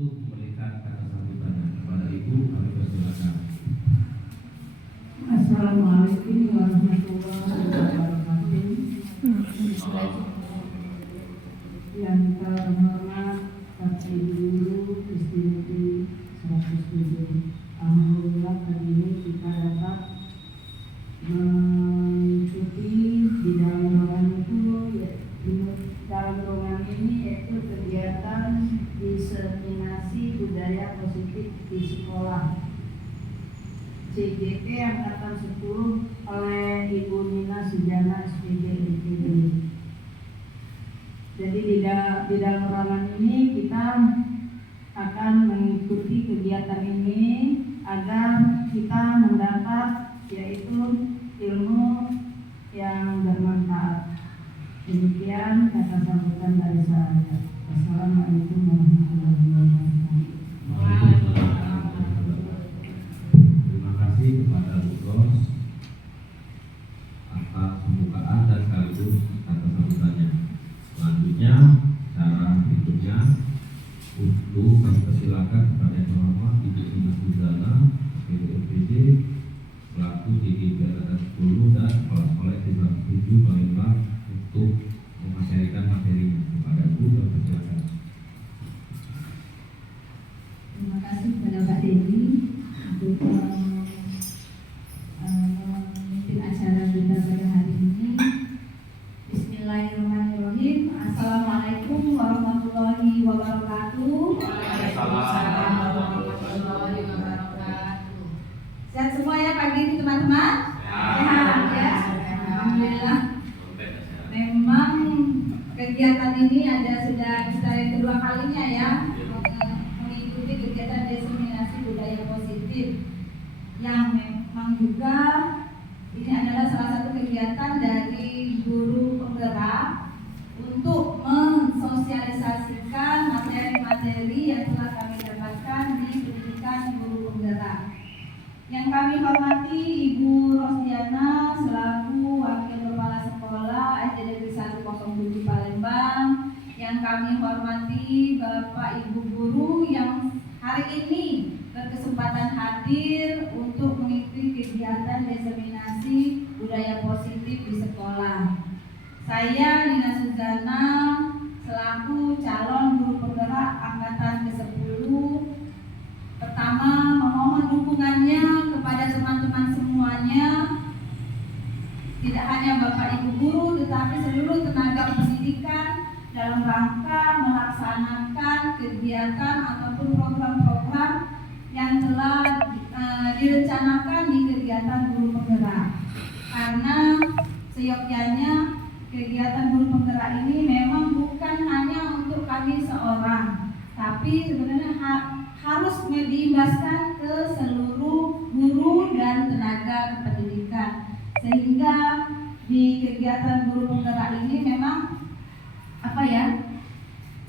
untuk memberikan kata sambutannya. Kepada Ibu kami persilakan. Assalamualaikum warahmatullahi wabarakatuh. Yang terhormat Bapak Ibu Guru SDNT 107. Alhamdulillah hari ini kita dapat mengikuti di dalam ruangan ini yaitu kegiatan diseminasi budaya positif di sekolah CJP Angkatan 10 oleh Ibu Nina Sujana SPG LPD. Jadi di dalam ruangan ini kita akan mengikuti kegiatan ini agar kita mendapat yaitu ilmu yang bermanfaat. Demikian kata sambutan dari saya. Assalamualaikum warahmatullahi wabarakatuh. Terima kasih kepada Bu Ros atas pembukaan dan sekaligus kata sambutannya. Selanjutnya, cara berikutnya untuk kami persilakan kepada yang terhormat Ibu Nina Sujana LPD selaku DGP Angkatan 10 dan Kepala Sekolah SD 107 Palembang untuk mematerikan materinya. Kepada Ibu kami persilakan. Terima kasih kepada Pak Dedi untuk memimpin acara kita pada hari ini. Bismillahirrahmanirrahim. Assalamualaikum warahmatullahi wabarakatuh. Waalaikumsalam warahmatullahi wabarakatuh. Sehat semua ya pagi ini teman-teman? Sehat ya. Alhamdulillah. Memang kegiatan ini sudah kita yang kedua kalinya ya mengikuti kegiatan diseminasi budaya positif yang memang juga ini adalah salah satu kegiatan dari guru penggerak untuk mensosialisasikan materi-materi yang telah kami dapatkan di pendidikan guru penggerak. Yang kami hormati Ibu Rosdiana selaku Wakil Kepala Sekolah SD Negeri 107 Palembang. Yang kami hormati Bapak Ibu Guru yang hari ini berkesempatan hadir untuk mengikuti kegiatan diseminasi budaya positif di sekolah. Saya Nina Sujana selaku calon guru penggerak angkatan ke-10. Pertama, memohon dukungannya kepada teman-teman semuanya, tidak hanya Bapak Ibu Guru tetapi seluruh tenaga pendidikan dalam rangka melaksanakan kegiatan ataupun program-program yang telah direncanakan di kegiatan guru penggerak. Karena seyogyanya kegiatan guru penggerak ini memang bukan hanya untuk kami seorang, tapi sebenarnya harus diimbaskan ke seluruh guru dan tenaga pendidikan. Sehingga di kegiatan guru penggerak ini memang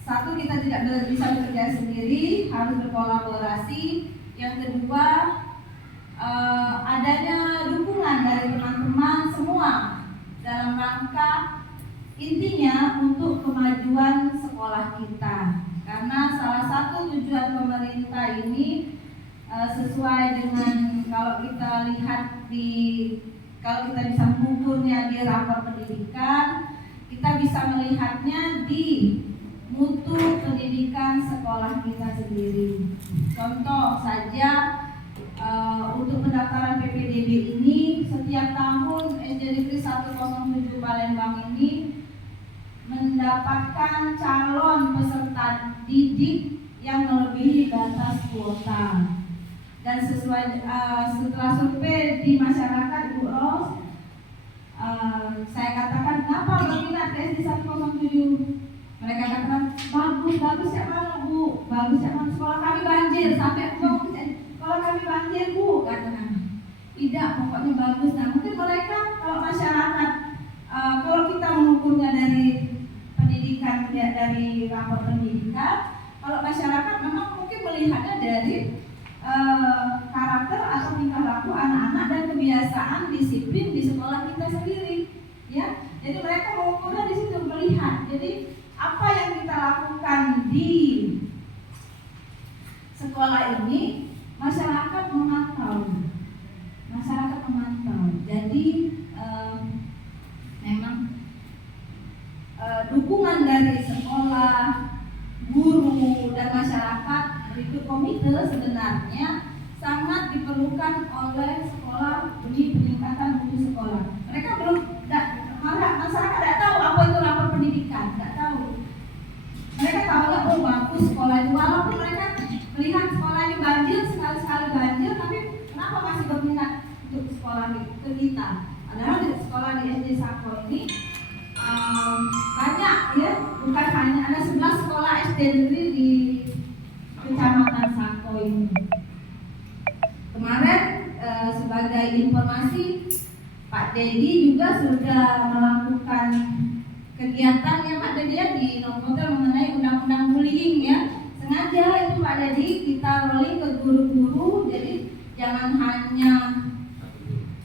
satu, kita tidak bisa bekerja sendiri, harus berkolaborasi. Yang kedua, adanya dukungan dari teman-teman semua dalam rangka intinya untuk kemajuan sekolah kita. Karena salah satu tujuan pemerintah ini sesuai dengan kalau kita lihat kalau kita bisa mengukurnya di rapor pendidikan, kita bisa melihatnya di mutu pendidikan sekolah kita sendiri. Contoh saja untuk pendaftaran PPDB ini setiap tahun SD Negeri 107 Palembang ini mendapatkan calon peserta didik yang melebihi batas kuota. Dan sesuai setelah survei di masyarakat Bu Ros, saya katakan kenapa berminat ke SD 107? Mereka katakan bagus ya mana Bu, bagus ya mana, sekolah kami banjir sampai sekolah kami banjir Bu, katakan. Tidak, pokoknya bagus. Nah mungkin mereka kalau masyarakat kalau kita mengukurnya dari pendidikan dari rapor pendidikan, kalau masyarakat memang mungkin melihatnya dari karakter atau tingkah laku anak-anak dan kebiasaan disiplin di sekolah kita sendiri, ya. Jadi mereka mengukurnya di situ, melihat. Jadi apa yang kita lakukan di sekolah ini masyarakat memantau. Jadi memang dukungan dari sekolah, guru dan masyarakat itu komite sebenarnya sangat diperlukan oleh sekolah demi peningkatan mutu sekolah. Mereka belum, masyarakat tidak tahu apa itu rapor pendidikan, tidak tahu. Mereka tahunya oh bagus sekolah itu, walaupun mereka melihat sekolah ini banjir, sekali-sekali banjir, tapi kenapa masih berminat untuk sekolah ke kita? Padahal di sekolah di SD Sako ini banyak ya, bukan hanya ada 11 sekolah SD negeri di Kecamatan Sako ini. Kemarin sebagai informasi, Pak Dedi juga sudah melakukan kegiatan ya Pak Dedi ya di Novotel mengenai undang-undang bullying ya. Sengaja itu Pak Dedi kita rolling ke guru-guru, jadi jangan hanya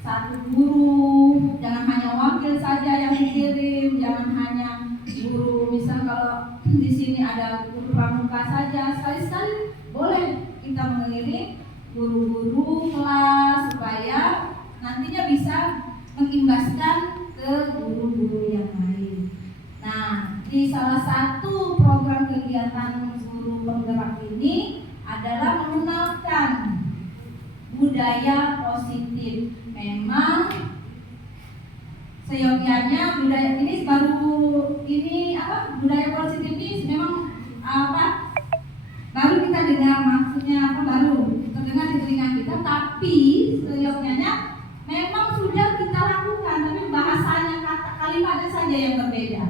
satu guru, jangan hanya wakil saja yang dikirim, jangan hanya guru, misal kalau di sini ada guru pramuka saja, sekali-sekali boleh kita mengirim guru-guru kelas supaya nantinya bisa mengimbaskan ke guru-guru yang lain. Nah, di salah satu program kegiatan guru penggerak ini adalah mengenalkan budaya positif. Memang seyogianya budaya ini budaya positif ini memang baru kita dengar, maksudnya baru terdengar di telinga kita, tapi seyogianya memang sudah kita lakukan, tapi bahasanya, kalimatnya saja yang berbeda.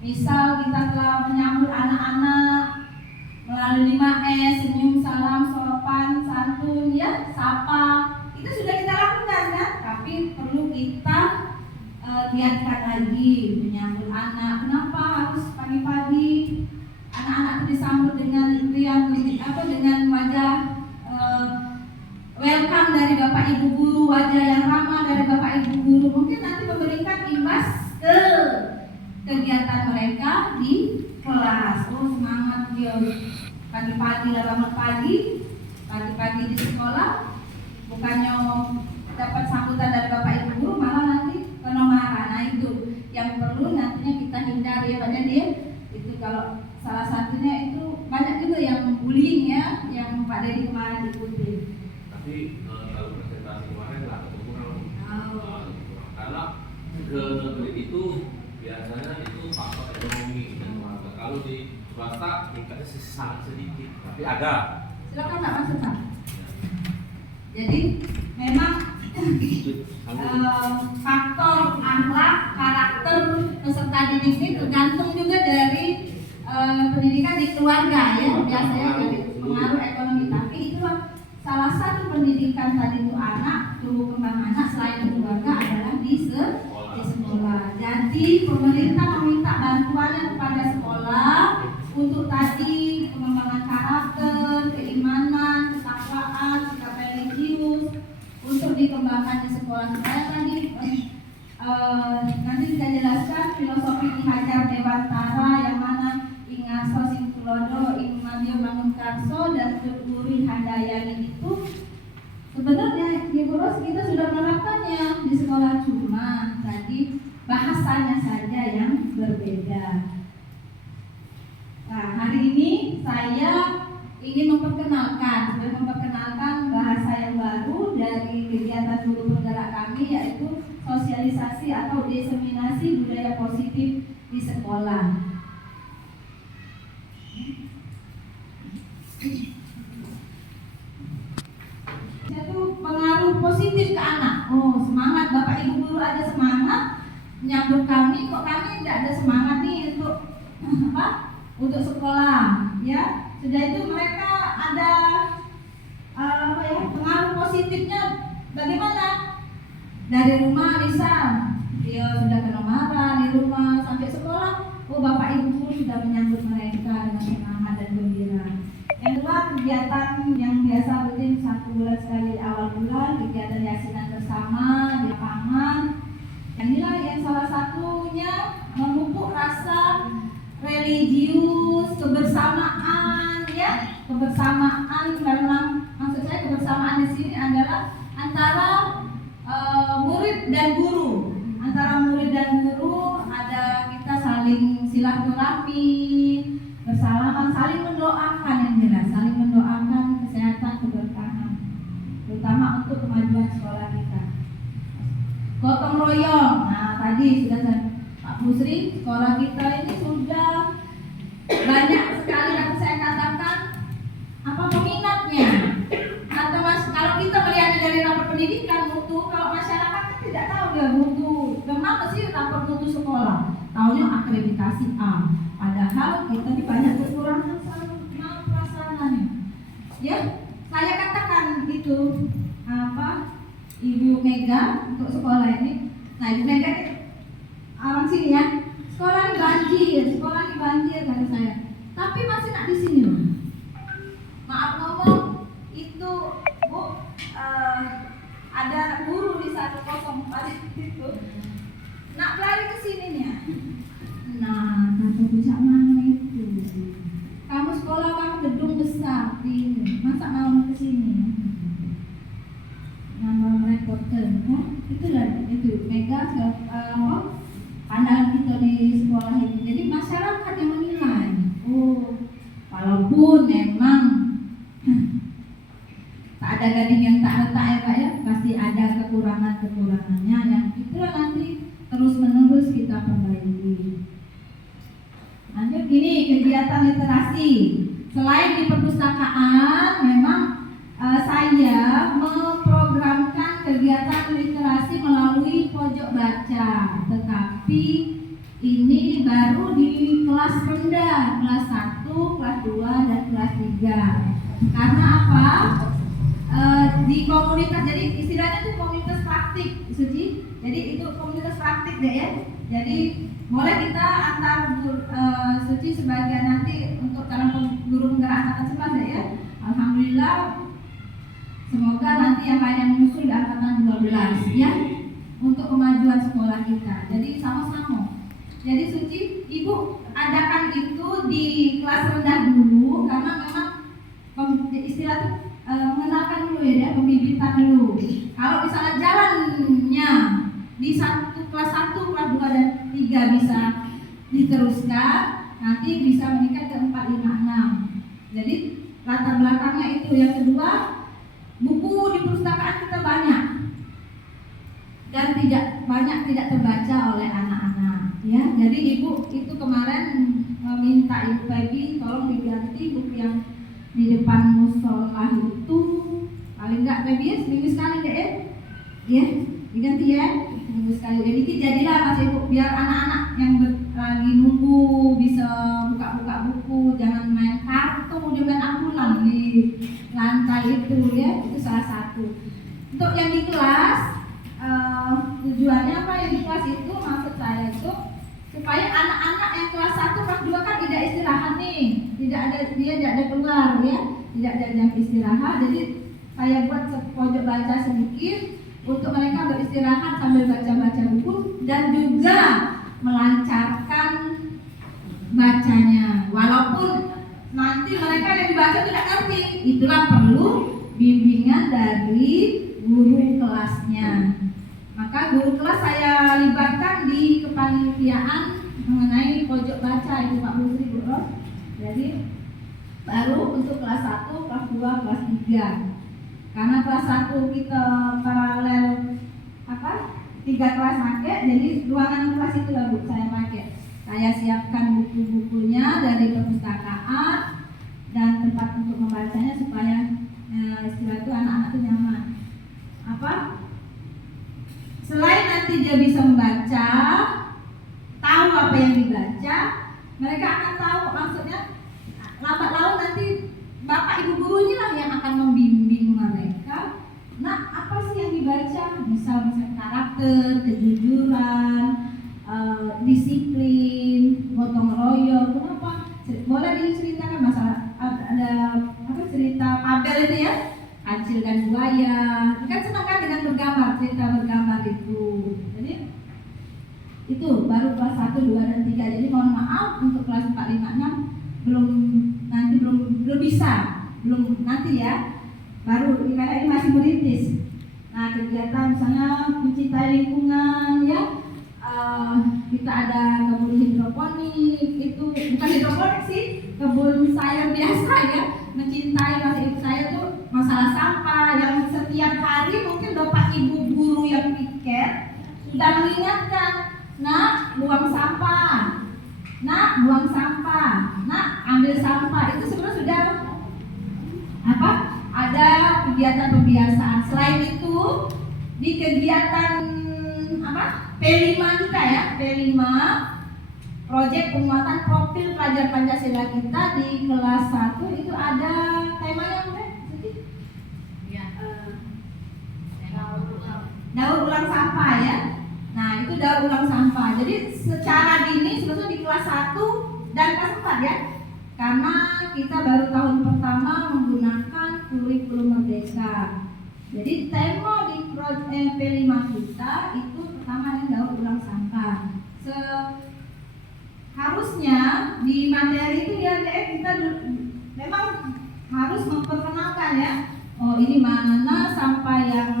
Misal kita telah menyambut anak-anak melalui 5S, senyum, salam, sopan, santun, ya, sapa, itu sudah kita lakukan kan? Tapi perlu kita giatkan lagi menyambut anak. Kenapa harus pagi-pagi anak-anak itu disambut dengan riang, dengan wajah welcome dari Bapak Ibu Guru, wajah yang ramah dari Bapak Ibu Guru, mungkin nanti memberikan imbas ke kegiatan mereka di kelas. Oh semangat dia pagi-pagi dalam pagi di sekolah, bukannya dapat sambutan dari Bapak Ibu Guru, malah nanti kena marah. Nah itu yang perlu nantinya kita hindari ya Pak Dedi. Itu kalau salah satunya itu banyak juga yang bullying ya, yang Pak Dedi kemarin ikuti. Tapi kalau presentasi kemarin nggak kurang, karena ke negeri itu biasanya itu faktor ekonomi dan keluarga. Kalau di swasta tingkatnya sangat sedikit, tapi ada. Silakan Pak masuk Pak. Jadi memang faktor akhlak, karakter peserta didik ini tergantung juga dari pendidikan di keluarga ya, biasanya dari pengaruh ekonomi. Tapi itulah salah satu pendidikan tadi itu anak, tumbuh kembang anak selain keluarga adalah di sekolah. Jadi pemerintah meminta bantuannya kepada sekolah untuk tadi pengembangan karakter, keimanan, ketakwaan, sikap religius untuk dikembangkan di sekolah. Supaya tadi nanti kita jelaskan filosofi Ki Hajar Dewantara yang mana Ingaso Sing Tulodo, Ing Madio Mangunkarso dan Guri Handayani itu sebenarnya di Boros kita sudah menerapkannya di sekolah, cuma tadi bahasanya saja yang berbeda. Nah, hari ini saya ingin memperkenalkan bahasa yang baru dari kegiatan guru penggerak kami, yaitu sosialisasi atau diseminasi budaya positif di sekolah. Itu pengaruh positif ke anak. Oh, semangat Bapak Ibu Guru ada semangat menyambut kami, kok kami tidak ada semangat nih untuk untuk sekolah, ya. Sudah itu mereka ada pengaruh positifnya bagaimana? Dari rumah misal dia sudah kena marah di rumah, sampai sekolah, oh Bapak Ibu Guru sudah menyambut mereka dengan semangat dan gembira. Yang kedua, kegiatan yang biasa rutin 1 bulan sekali di awal bulan, kegiatan yasinan bersama di lapangan. Inilah yang salah satunya memupuk rasa religius, kebersamaan ya, kebersamaan dalam, maksud saya kebersamaan di sini adalah antara murid dan guru. Antara murid dan guru ada kita saling silaturahmi, bersalaman, saling mendoakan, yang jelas saling mendoakan kesehatan, keberkahan, terutama untuk kemajuan sekolah kita. Gotong royong. Nah, tadi sudah Pak Busri, sekolah kita ini sudah banyak sekali yang saya katakan apa peminatnya. Atau kalau kita melihat dari rapor pendidikan mutu, kalau masyarakat kan tidak tahu dia mutu. Memang sih rapor mutu sekolah, tahunya akreditasi A. Padahal kita ini banyak kekurangan sama pelaksanaannya. Ya, saya katakan itu apa Ibu Mega untuk sekolah ini. Nah, Ibu Mega orang sini ya. Sekolah ini banjir kata saya. Tapi masih nak di sini loh. Maaf ngomong, itu Bu ada guru di 104 itu nak lari ke sini nih. Nah, kata puncak mana itu? Kamu sekolah kamu gedung besar ini, masa mau ke sini? Nama merepotkan, ya? Itu Mega pandangan kita di sekolah ini. Jadi masyarakat yang menilai. Oh, walaupun memang tak ada gading yang tak retak ya Pak ya, pasti ada kekurangannya yang itulah nanti terus menerus kita perbaiki. Lanjut gini, kegiatan literasi. Selain di perpustakaan, memang saya memprogramkan kegiatan literasi melalui pojok baca. Tetapi ini baru di kelas rendah, kelas 1, kelas 2, dan kelas 3. Karena apa? Di komunitas, jadi istilahnya itu komunitas praktik, Suci. Jadi itu komunitas praktik deh ya. Jadi boleh kita antar Suci sebagai nanti untuk calon guru penggerak angkatan 11 deh ya. Alhamdulillah, semoga nanti yang lain yang menyusul di angkatan 12 ya, untuk kemajuan sekolah kita. Jadi sama-sama. Jadi Suci, Ibu adakan itu di kelas rendah dulu karena memang istilah itu mengenalkan dulu ya, pembibitan dulu. Kalau misalnya jalannya di kelas 1, kelas 2 dan 3 bisa diteruskan, nanti bisa meningkat ke 4, 5, 6. Jadi latar belakangnya itu. Yang kedua, buku di perpustakaan kita banyak dan tidak terbaca oleh anak-anak ya. Jadi Ibu itu kemarin meminta Ibu Peggy tolong diganti buku yang di depan musola itu, paling enggak Peggy seminggu sekali deh ya, diganti ya seminggu sekali. Jadi jadilah Mas Ibu, biar anak-anak yang lagi nunggu bisa buka-buka buku, jangan main kartu, dia main ambulan di lantai itu ya. Itu salah satu. Untuk yang di kelas, tujuannya apa yang di kelas itu, maksud saya itu supaya anak-anak yang kelas 1, kelas 2 kan tidak istirahat nih, dia tidak ada keluar ya, tidak ada jam istirahat. Jadi saya buat pojok baca sedikit untuk mereka beristirahat sambil baca-baca buku dan juga melancarkan bacanya. Walaupun nanti mereka yang dibaca tidak ngerti, itulah perlu bimbingan dari guru kelasnya. Maka guru kelas saya libatkan di kepanitiaan mengenai pojok baca itu Pak Busri, Bu Ros. Jadi baru untuk kelas 1, kelas 2, kelas 3. Karena kelas 1 kita paralel 3 kelas pakai, jadi ruangan kelas itu lah Bu saya pakai. Saya siapkan buku-bukunya dari perpustakaan dan tempat untuk membacanya supaya istilah itu anak-anak itu nyaman. Selain nanti dia bisa membaca, tahu apa yang dibaca, mereka akan tahu, maksudnya lambat laun nanti bapak ibu gurunya lah yang akan membimbing mereka. Nah, apa sih yang dibaca? Misal karakter, kejujuran, disiplin, gotong royong. Kenapa? Boleh diceritakan masalah ada cerita Pabel itu ya, Acil dan Buaya. Kan senang kan dengan bergambar, cerita bergambar itu. Jadi itu baru kelas 1, 2 dan 3. Jadi mohon maaf untuk kelas 4, 5, 6 belum bisa, belum nanti ya, baru karena ini masih merintis. Nah, kegiatan misalnya mencintai lingkungan ya, kita ada kebun hidroponik, itu bukan hidroponik sih, kebun sayur biasa ya, mencintai masa ibu saya tuh masalah sampah yang setiap hari mungkin bapak ibu guru yang piket sudah mengingatkan, nak buang sampah, nak buang sampah, nak ambil sampah. Itu sebenarnya sudah apa? Ada kegiatan pembiasaan. Selain itu di kegiatan apa? P5 kita ya, P5 proyek penguatan profil pelajar Pancasila kita di kelas 1 itu ada temanya apa? Daur ulang sampah ya. Nah, itu daur ulang sampah. Jadi secara dini sebetulnya di kelas 1 dan kelas 4 ya. Karena kita baru tahun pertama menggunakan kurikulum merdeka. Jadi tema di proyek P5 kita itu pertama yang daur ulang sampah. Harusnya di materi itu ya kita memang harus memperkenalkan ya. Oh, ini mana sampah yang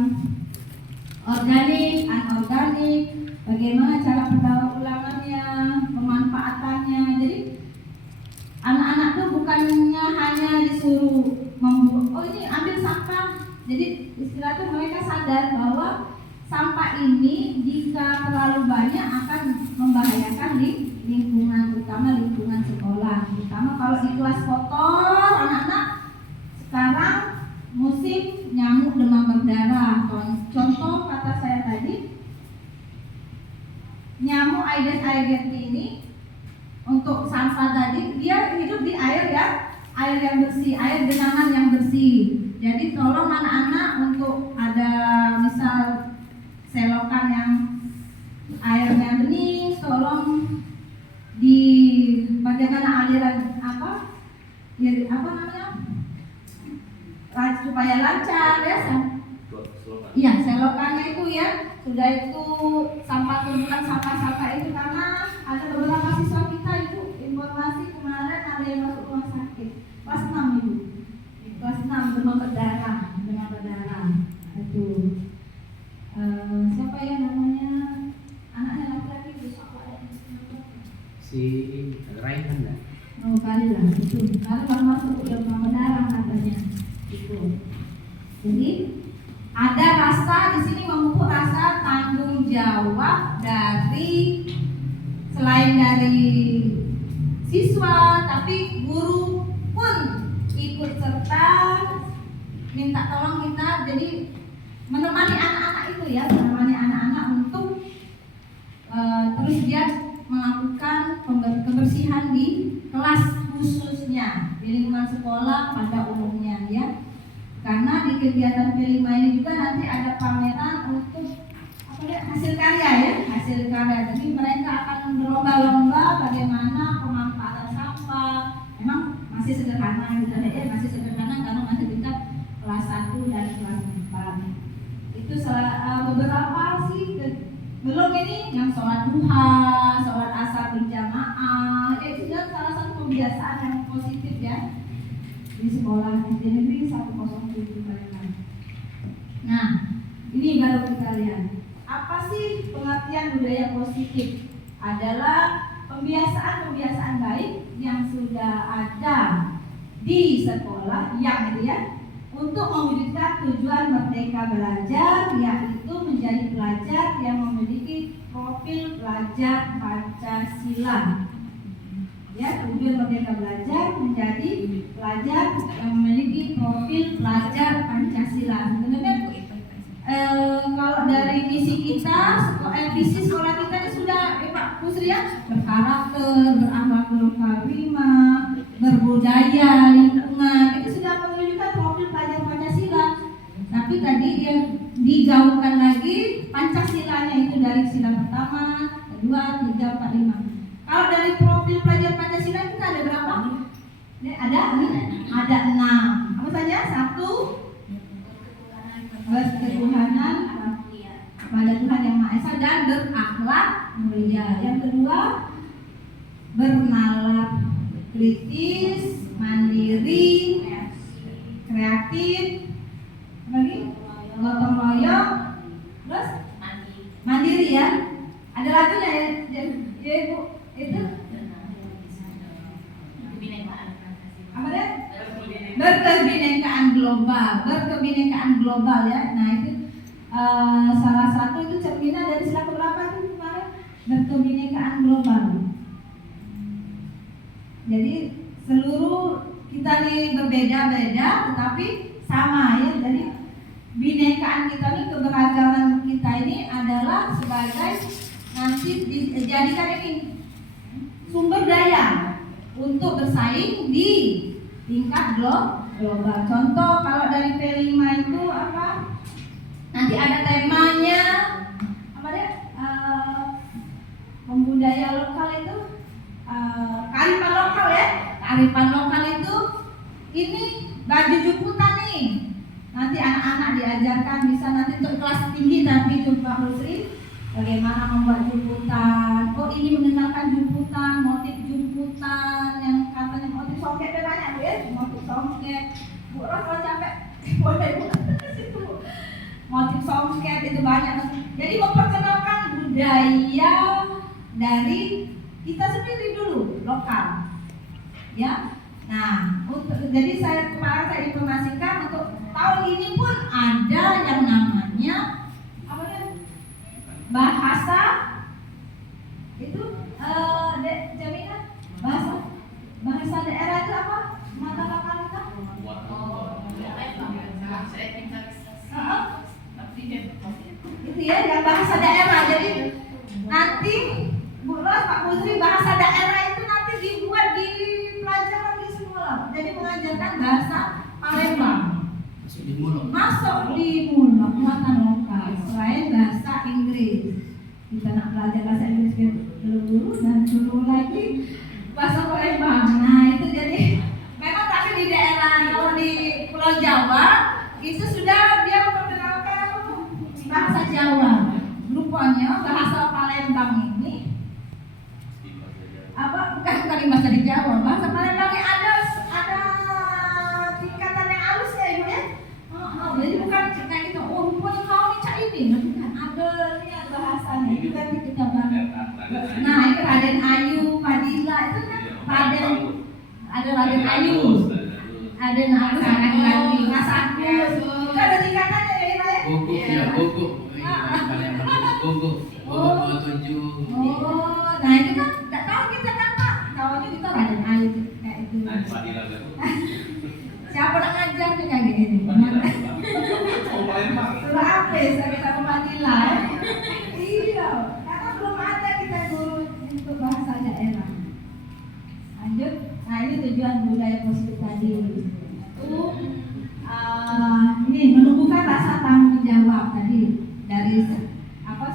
organik, anorganik, bagaimana cara pendaur ulangannya, pemanfaatannya. Jadi anak-anak tuh bukannya hanya disuruh membuang, oh ini ambil sampah. Jadi istilah tuh mereka sadar bahwa sampah ini jika terlalu banyak akan membahayakan di lingkungan, terutama lingkungan sekolah. Terutama kalau di kelas kotor, anak-anak sekarang musim nyamuk demam berdarah. Contoh kata saya tadi, nyamuk Aedes aegypti ini untuk sampah tadi dia hidup di air ya, air yang bersih, air genangan yang bersih. Jadi tolong anak-anak untuk ada misal selokan yang airnya bening, tolong di bagaimana aliran apa namanya supaya lancar ya. Iya, selokannya itu ya, sudah itu sampah kumpulan sampah-sampah itu, karena ada beberapa siswa kita itu informasi kemarin ada yang masuk rumah sakit kelas 6 itu, kelas 6 demam berdarah itu siapa ya namanya, anaknya laki-laki itu siapa ya? Si Raihan lah. Oh kali lah itu, karena baru masuk demam berdarah katanya itu. Jadi ada rasa di sini memupuk rasa tanggung jawab dari selain dari siswa, tapi guru pun ikut serta minta tolong kita. Jadi menemani anak-anak itu ya, menemani anak-anak untuk terus dia melakukan kebersihan di kelas khususnya, di lingkungan sekolah pada umumnya ya. Karena di kegiatan P5 ini juga nanti ada pameran untuk hasil karya ya, hasil karya. Jadi mereka akan berlomba-lomba bagaimana pemanfaatan sampah. Memang masih sederhana gitu ya, masih sederhana karena masih tingkat kelas 1 dan kelas 4. Itu beberapa sih, belum ini yang sholat duha, sholat asar berjamaah. Itu juga salah satu kebiasaan yang positif ya di sekolah SD negeri 107 Palembang. Nah, ini baru kita lihat. Apa sih pengertian budaya positif? Adalah pembiasaan-pembiasaan baik yang sudah ada di sekolah yang ya untuk mewujudkan tujuan merdeka belajar, yaitu menjadi pelajar yang memiliki profil pelajar Pancasila. Ya, tujuan merdeka belajar menjadi pelajar yang memiliki profil pelajar Pancasila. Sebenarnya kalau dari misi kita, visi sekolah kita ini sudah Pak Pusri ya, berkarakter, berakhlakul karimah, berbudaya, lingkungan, itu sudah menunjukkan profil pelajar Pancasila. Tapi tadi yang dijauhkan lagi Pancasilanya itu dari sila pertama, kedua, 3, 4, 5. Kalau dari profil pelajar Pancasila kita ada berapa? Ada 6. Apa saja? 1, berketuhanan pada Tuhan Yang Maha Esa dan berakhlak mulia. Yang kedua, bernalar kritis, mandiri, kreatif, lagi gotong royong, terus mandiri ya. Ada lagunya ya Ibu itu apa deh? Berkebinekaan global ya. Nah itu salah satu itu cerminan dari sila keberapa itu kemarin, berkebinekaan global. Jadi seluruh kita ini berbeda-beda tetapi sama ya. Jadi binekaan kita ini, keberagaman kita ini adalah sebagai nanti dijadikan ini sumber daya untuk bersaing di tingkat global. Contoh kalau dari P5 itu apa? Nanti ada temanya apa ya? Pembudaya lokal itu kearifan lokal ya. Kearifan lokal itu ini baju jumputan nih. Nanti anak-anak diajarkan bisa nanti untuk kelas tinggi nanti itu Pak Husri bagaimana membuat jumputan. Oh ini mengenalkan jumputan, motif jumputan yang katanya motif songket banyak Bu ya, motif songket. Bu Ros kalau capek boleh Bu situ. Motif songket itu banyak. Jadi memperkenalkan budaya dari kita sendiri dulu lokal. Ya. Nah, jadi kemarin saya informasikan untuk tahun ini pun ada yang namanya apa ya? Bahasa itu jaminan bahasa daerah itu apa? Mata lokalitas. Itu ya yang bahasa daerah. Jadi nanti Bu Ros, Pak Putri, bahasa daerah itu nanti dibuat di pelajaran di sekolah. Jadi mengajarkan bahasa Palembang. Masuk di mulut muatan lokal. Selain bahasa Inggris, kita nak belajar bahasa Inggris dulu dan dulu lagi bahasa Palembang. Nah itu jadi memang tapi di daerah kalau di Pulau Jawa itu sudah dia memperkenalkan bahasa Jawa. Rupanya bahasa Palembang ini apa bukan bahasa di Jawa, bahasa Palembang ini ada tingkatan yang halus ya Ibu ya. Jadi bukan kayak gitu, oh rupanya kau ini cak ini, bukan ada nih bahasanya itu kan kita banget. Nah itu Raden Ayu, Fadila itu kan Raden Ayu, Raden Agus lagi Mas Agus, itu ada tingkatannya ya Ibu ya. Bogok 27. Oh, nah itu kan nggak tahu kita kan Pak, tahunya kita Raden Ayu kayak itu. Siapa nak ngajar tuh kayak gini? Suruh apa? Saya sama Fadila. Iya, karena belum ada kita guru untuk bahasa daerah. Lanjut, nah ini tujuan budaya positif tadi. Itu ini menumbuhkan rasa tanggung jawab tadi dari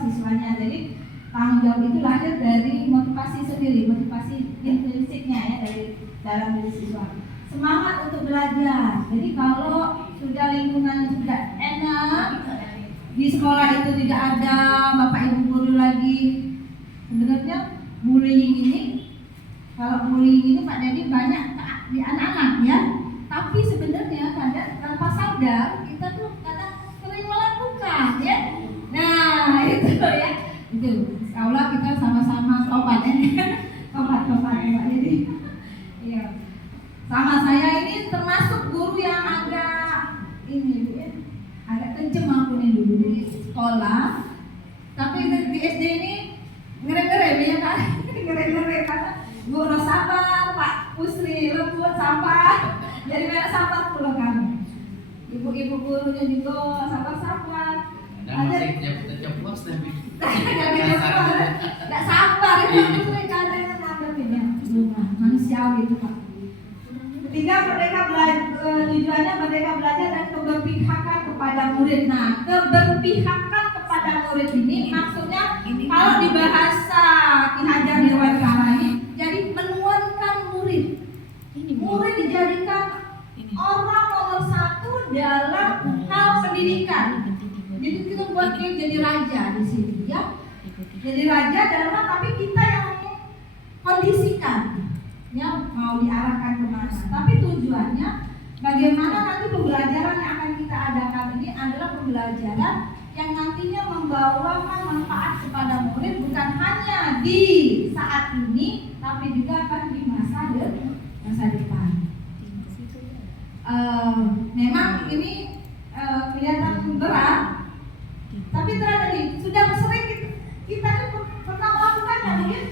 siswanya. Jadi tanggung jawab itu lahir dari motivasi sendiri, motivasi intrinsiknya ya dari dalam diri siswa. Semangat untuk belajar. Jadi kalau sudah lingkungan sudah enak, di sekolah itu tidak ada bapak ibu guru lagi. Sebenarnya bullying ini, kalau bullying ini Pak Dedi banyak di anak-anak ya. Tapi sebenarnya kadang tanpa sadar kita tuh kadang sering melakukan ya. Nah itu ya, itu. Insya kita sama-sama tobat ya, tobat Pak Dedi. Iya. Sama saya ini termasuk guru yang agak ini Bu ya, agak kencem aku nih dulu di sekolah. Tapi di SD ini ngeri-ngeri ya kan, ngeri-ngeri kata Bu Ros sabar, Pak Pusri lembut sabar. Jadi mereka sabar pula kami. Ibu-ibu gurunya juga sabar-sabar. Masih ceplos tapi nggak sabar itu Pusri kadang ada ya. Manusiawi itu Pak. Ketiga, tujuannya merdeka belajar dan keberpihakan kepada murid. Nah, keberpihakan kepada murid ini maksudnya kalau di bahasa Ki Hajar Dewantara ini, jadi menuankan murid. Murid dijadikan orang nomor satu dalam hal pendidikan. Jadi kita buat dia jadi raja di sini ya. Jadi raja dalam hal tapi kita yang kondisikan. mau diarahkan kemana. Tapi tujuannya bagaimana nanti pembelajaran yang akan kita adakan ini adalah pembelajaran yang nantinya membawakan manfaat kepada murid bukan hanya di saat ini, tapi juga akan di masa depan. Memang ini kelihatan berat, tapi tadi sudah sering kita pernah melakukannya mungkin.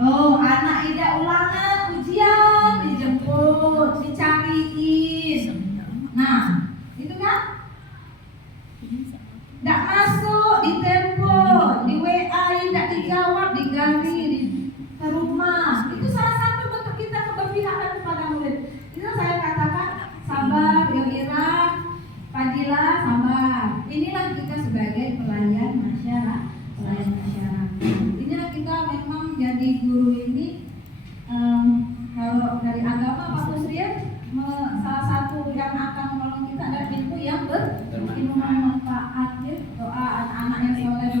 Oh, anak tidak ulangan ujian dijemput, dicariin. Nah, itu kan? Tidak masuk, ditelepon, di WA tidak dijawab, diganti ke rumah. Itu salah satu bentuk kita keberpihakan kepada murid. Itu saya katakan sabar, Ira, Fadila, sabar. Inilah kita sebagai pelayan masyarakat. Inilah kita memang jadi guru ini. Kalau dari agama Pak Kusrian, salah satu yang akan menolong kita adalah ilmu yang bermanfaat. Doa anak-anak yang soleh.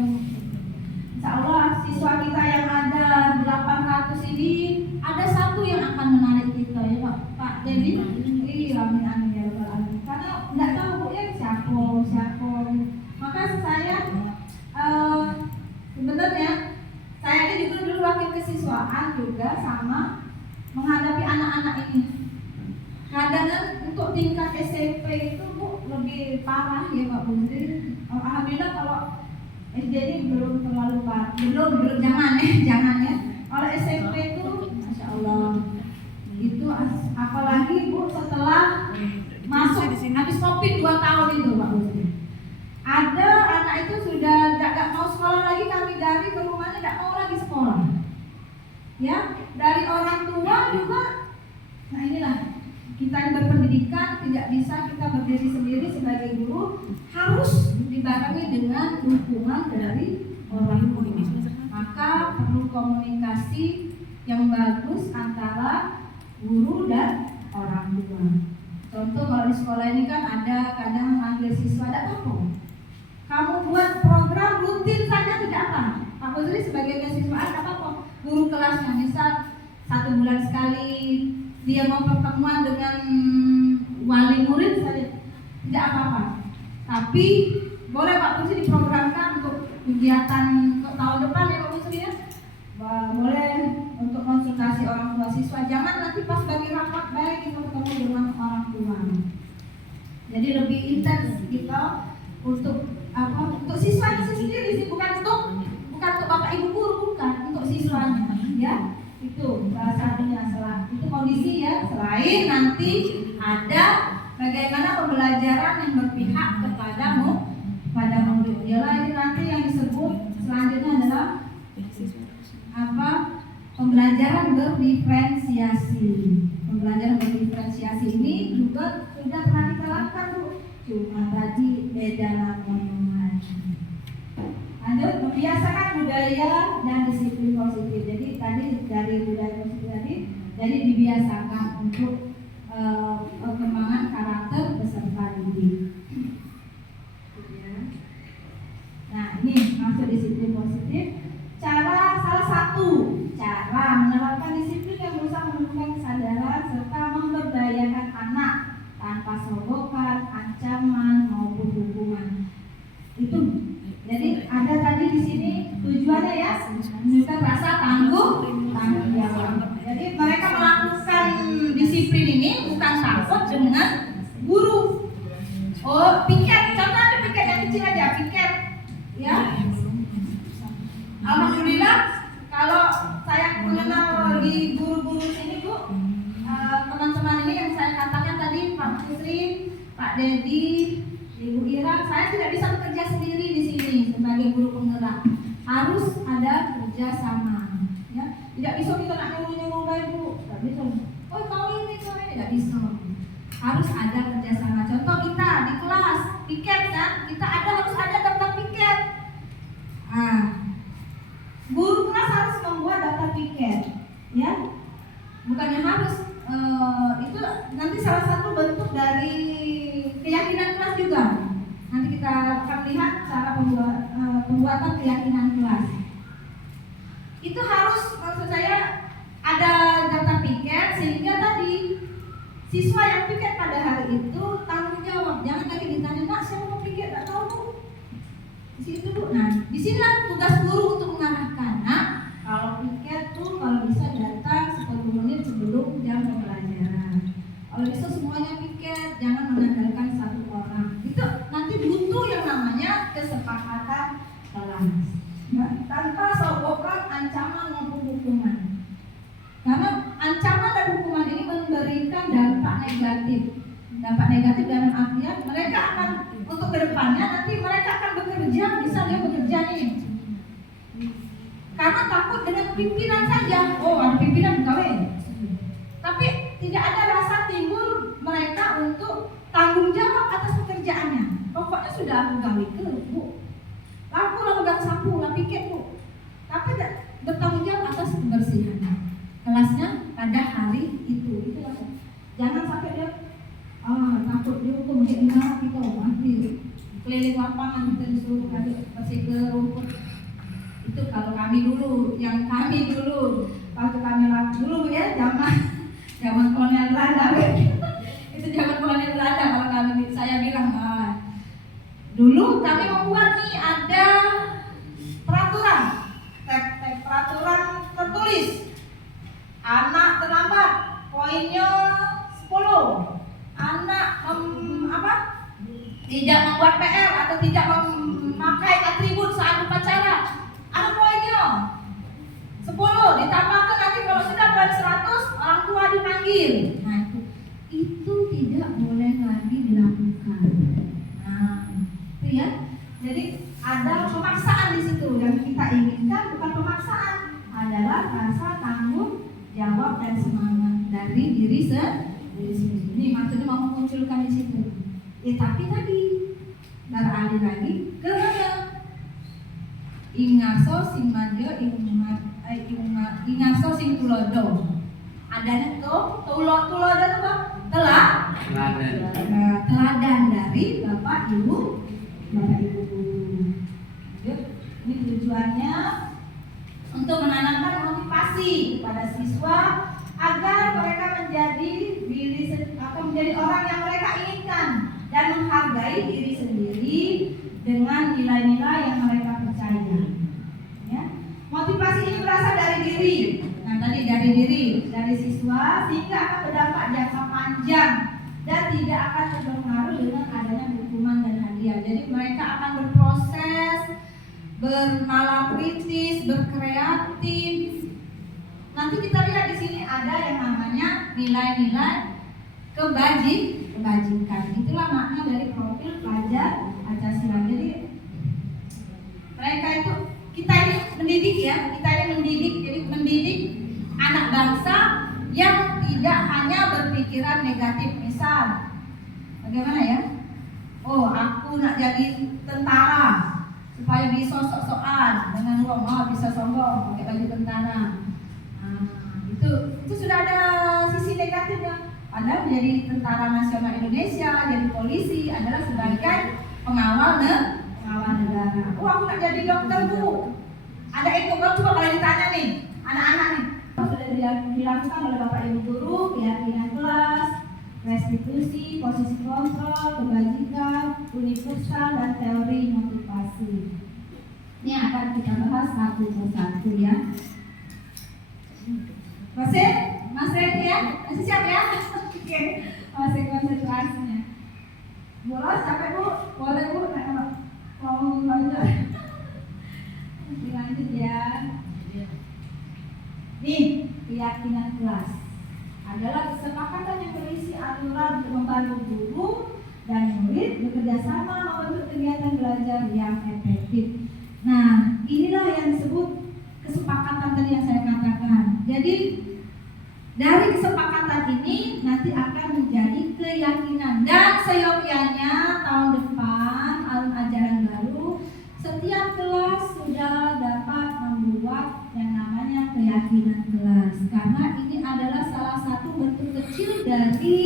Insya Allah siswa kita yang ada 800 ini ada satu yang akan menarik kita ya Pak Dedi. Amin amin ya rabbal alamin. Karena nggak tahu Bu ya siapa. Maka saya sebenarnya saya ini juga dulu wakil kesiswaan juga sama menghadapi anak-anak ini. Kadang untuk tingkat SMP itu Bu lebih parah ya Pak Bundri. Alhamdulillah kalau SD ini belum terlalu parah, belum jangan ya. Kalau SMP itu Masya Allah itu apalagi Bu setelah masuk habis COVID 2 tahun itu Pak Bundri. Ada anak itu sudah tidak mau sekolah lagi, kami dari ke rumahnya tidak mau lagi sekolah. Ya, dari orang tua juga. Nah inilah kita yang berpendidikan tidak bisa kita berdiri sendiri sebagai guru, harus dibarengi dengan dukungan dari orang tua. Maka perlu komunikasi yang bagus antara guru dan orang tua. Contoh kalau di sekolah ini kan ada kadang manggil siswa, ada apa? Kamu buat program rutin saja tidak apa. Pak Kusri sebagai kesiswaan apa? Guru kelasnya misal 1 bulan sekali dia mau pertemuan dengan wali murid saja tidak apa-apa. Tapi boleh Pak Kusri diprogramkan untuk kegiatan tahun depan ya Pak Kusri ya. Boleh untuk konsultasi orang tua siswa. Jangan nanti pas bagi rapat baik kita ketemu dengan orang tua. Jadi lebih intens kita untuk siswanya sendiri sih, bukan untuk bapak ibu guru, bukan untuk siswanya ya. Itu salah satunya itu kondisi ya. Selain nanti ada bagaimana pembelajaran yang berpihak kepada murid. Ialah ini nanti yang disebut selanjutnya adalah pembelajaran berdiferensiasi. Pembelajaran berdiferensiasi ini juga sudah pernah kita lakukan Bu. Cuma tadi beda namanya. Lanjut, membiasakan budaya dan disiplin positif. Jadi tadi dari budaya positif tadi, jadi dibiasakan untuk perkembangan karakter peserta didik. Nah ini masuk disiplin positif. Salah satu cara menerapkan disiplin yang berusaha menumbuhkan kesadaran serta memberdayakan anak tanpa sogokan, ancaman maupun hukuman. Itu. Jadi ada tadi di sini tujuannya ya, menunjukkan rasa tanggung jawab. Jadi mereka melakukan disiplin ini bukan takut dengan guru. Oh, piket, contoh ada piket yang kecil aja, piket, ya. Alhamdulillah, kalau saya mengenal di guru-guru sini Bu, teman-teman ini yang saya katakan tadi, Pak Kusri, Pak Dedi, Ibu Ira, saya tidak bisa bekerja sendiri di sini sebagai guru penggerak. Harus ada kerjasama. Ya, tidak bisa kita nak nyuruh-nyuruh baik Bu, tidak bisa. Oh kau ini tidak bisa. Harus ada kerjasama. Contoh kita di kelas piket kan, kita harus ada daftar piket. Guru kelas harus membuat daftar piket, ya. Bukannya harus. Itu nanti salah satu bentuk dari keyakinan kelas juga. Nanti kita akan lihat cara pembuatan keyakinan kelas. Itu harus, maksud saya, ada daftar siswa yang piket pada hari itu tanggung jawab, jangan lagi ditanya, "Nak, siapa mau piket?" Nggak tahu, Bu. Di situ, Bu. Nah, disinilah tugas guru untuk mengarahkan. Nah, kalau piket tuh kalau bisa datang 10 menit sebelum jam pembelajaran. Kalau bisa semuanya piket, jangan mengandalkan satu orang. Itu nanti butuh yang namanya kesepakatan kelas. Nah, tanpa sogokan, ancaman maupun hukuman. Karena ancaman dan hukuman ini memberikan dampak negatif. Dampak negatif dalam artian mereka akan untuk kedepannya nanti mereka akan bekerja, misalnya bekerja nih. Karena takut dengan pimpinan saja. Oh, ada pimpinan pegawai. Tapi tidak ada rasa timbul mereka untuk tanggung jawab atas pekerjaannya. Pokoknya sudah aku gawe ke, Bu. Aku lah pegang sapu, lah piket, Bu. Tapi bertanggung jawab atas kebersihannya kelasnya pada hari itu lah. Jangan sampai dia takut dihukum kayak gimana kita nanti keliling lapangan kita disuruh bersih ke rumput. Itu kalau kami dulu, waktu kami dulu ya zaman kolonial Belanda. Itu zaman kolonial Belanda kalau saya bilang dulu kami membuat nih ada peraturan tertulis. Anak terlambat, poinnya 10. Anak tidak membuat PR atau tidak memakai atribut saat upacara, ada poinnya 10. Ditambahkan nanti kalau sudah pada 100, orang tua dipanggil. Nah, itu tidak boleh lagi dilakukan. Nah, itu ya. Jadi ada pemaksaan di situ. Yang kita inginkan bukan pemaksaan, adalah rasa tanggung jawab dan semangat dari diri sendiri. Ini maksudnya mau memunculkan di situ. Tapi tadi beralih lagi ke mana? Ingaso sing madya ingaso sing tulodo. Adanya tulodo itu apa? Teladan dari Bapak Ibu. Ini tujuannya untuk menanamkan motivasi pada siswa agar mereka menjadi menjadi orang yang mereka inginkan dan menghargai diri sendiri dengan nilai-nilai yang mereka percaya. Ya. Motivasi ini berasal dari diri. Nah, tadi dari siswa sehingga akan berdampak jangka panjang dan tidak akan terpengaruh dengan adanya hukuman dan hadiah. Jadi mereka akan berproses, bernalar kritis, berkreatif. Nanti kita lihat di sini ada yang namanya nilai-nilai kebajikan. Itulah makna dari profil pelajar Pancasila. Jadi mereka itu kita ini mendidik. Jadi mendidik anak bangsa yang tidak hanya berpikiran negatif. Misal, bagaimana ya? Oh, aku nak jadi tentara supaya bisa sok-sokan dengan uang, bisa sombong pakai baju tentara. Itu sudah ada sisi negatifnya. Padahal menjadi tentara nasional Indonesia, jadi polisi adalah sebagai pengawal negara. Oh, aku nak jadi dokter, Bu. Ada ekonom coba kalau ditanya nih, anak-anak nih. Sudah dilakukan oleh Bapak Ibu guru, keyakinan kelas, restitusi, posisi kontrol, kebajikan, universal, dan teori motivasi. Ini akan kita bahas satu persatu ya. Masih ya? Masih siap ya? Oke, masih konsentrasinya. Bolos capek, Bu? Boleh, Bu? Mau lanjut? Dilanjut ya. Nih, keyakinan kelas adalah kesepakatan yang berisi aturan untuk membantu guru dan murid bekerja sama membentuk kegiatan belajar yang efektif. Nah, inilah yang disebut kesepakatan tadi yang saya katakan. Jadi dari kesepakatan ini nanti akan menjadi keyakinan, dan seyogyanya tahun depan tahun ajaran baru setiap kelas sudah dapat membuat yang namanya keyakinan kelas, karena ini adalah salah satu bentuk kecil dari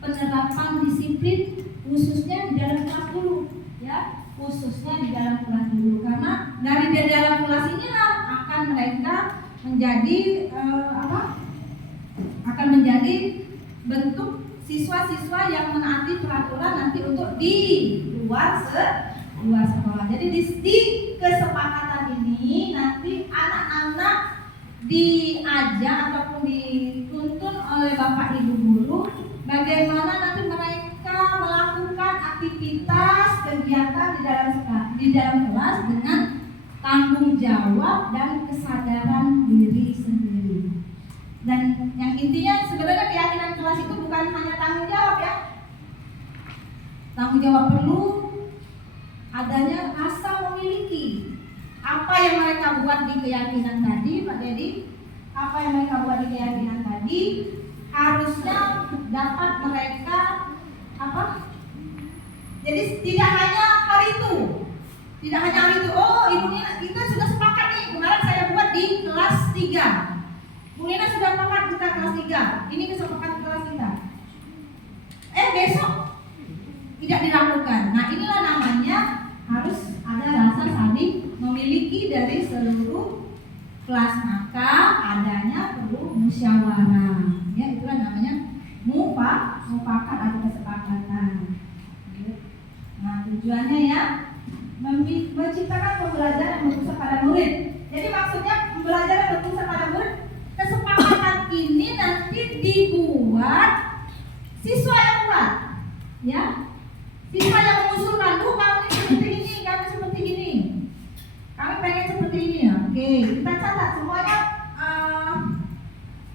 penerapan disiplin khususnya di dalam kelas dulu ya, khususnya di dalam kelas dulu, karena dari dalam kelas inilah akan mereka menjadi akan menjadi bentuk siswa-siswa yang menaati peraturan nanti untuk di luar sekolah. Jadi di kesepakatan ini nanti anak-anak diajar ataupun dituntun oleh Bapak Ibu guru bagaimana nanti mereka melakukan aktivitas kegiatan di dalam kelas dengan tanggung jawab dan kesadaran diri sendiri. Dan yang intinya sebenarnya keyakinan kelas itu bukan hanya tanggung jawab ya. Tanggung jawab perlu, adanya rasa memiliki. Apa yang mereka buat di keyakinan tadi, Pak Dedi, apa yang mereka buat di keyakinan tadi harusnya dapat mereka apa? Jadi tidak hanya hari itu, oh Ibu Nina kita sudah sepakat nih, kemarin saya buat di kelas 3. Bu Nina sudah sepakat kita kelas 3, ini kesepakatan kelas kita. Besok tidak dilakukan. Nah inilah namanya harus ada rasa saling memiliki dari seluruh kelas, maka adanya perlu musyawarah. Ya itulah namanya mufakat atau kesepakatan. Nah tujuannya ya menciptakan pembelajaran yang berpusat pada murid. Jadi maksudnya pembelajaran yang berpusat pada murid, kesepakatan ini nanti dibuat siswa yang buat, ya. Siswa yang mengusulkan, kami seperti ini, kami seperti ini, kami pengen seperti ini. Oke, kita catat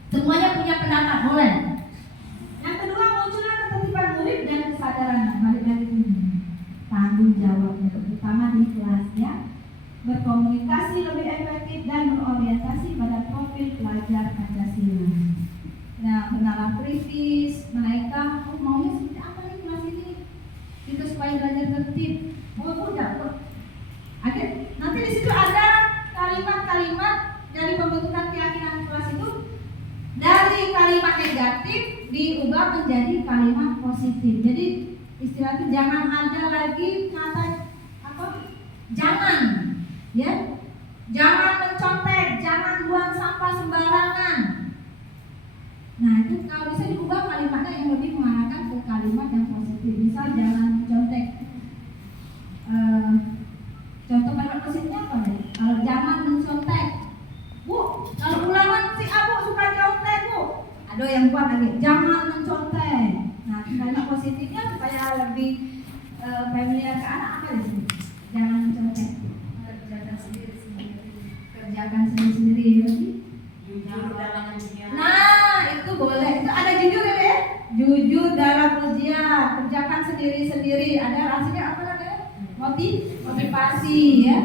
semuanya punya pendapat, boleh. Yang kedua munculnya ketertiban murid dan kesadaran. Balik lagi ini tanggung jawabnya, terutama di kelas ya. Berkomunikasi lebih efektif dan berorientasi pada profil pelajar Pancasila. Nah, kenalan kritis, mereka maunya seperti apa nih kelas ini? Itu supaya belajar tertib. Mudah kok. Nanti di situ ada kalimat-kalimat dari pembentukan keyakinan kelas itu, dari kalimat negatif diubah menjadi kalimat positif. Jadi istilahnya jangan ada lagi kata apa? Jangan, ya. Jangan mencontek, jangan buang sampah sembarangan. Nah itu kalau bisa diubah kalimatnya yang lebih mengarahkan ke kalimat yang positif. Misal jangan mencontek. Contoh kalimat positifnya apa nih? Kalau jangan mencontek, Bu, kalau ulangan si Abu suka nyontek Bu, ada yang buat lagi jangan mencontek. Nah kalimat positifnya supaya lebih familiar ke anak apa sih? Jangan mencontek. Kerjakan sendiri lagi. Jujur dalam ujian. Nah itu boleh, itu ada jujur ya, jujur dalam ujian, kerjakan sendiri. Ada rasanya apa namanya? Motivasi ya.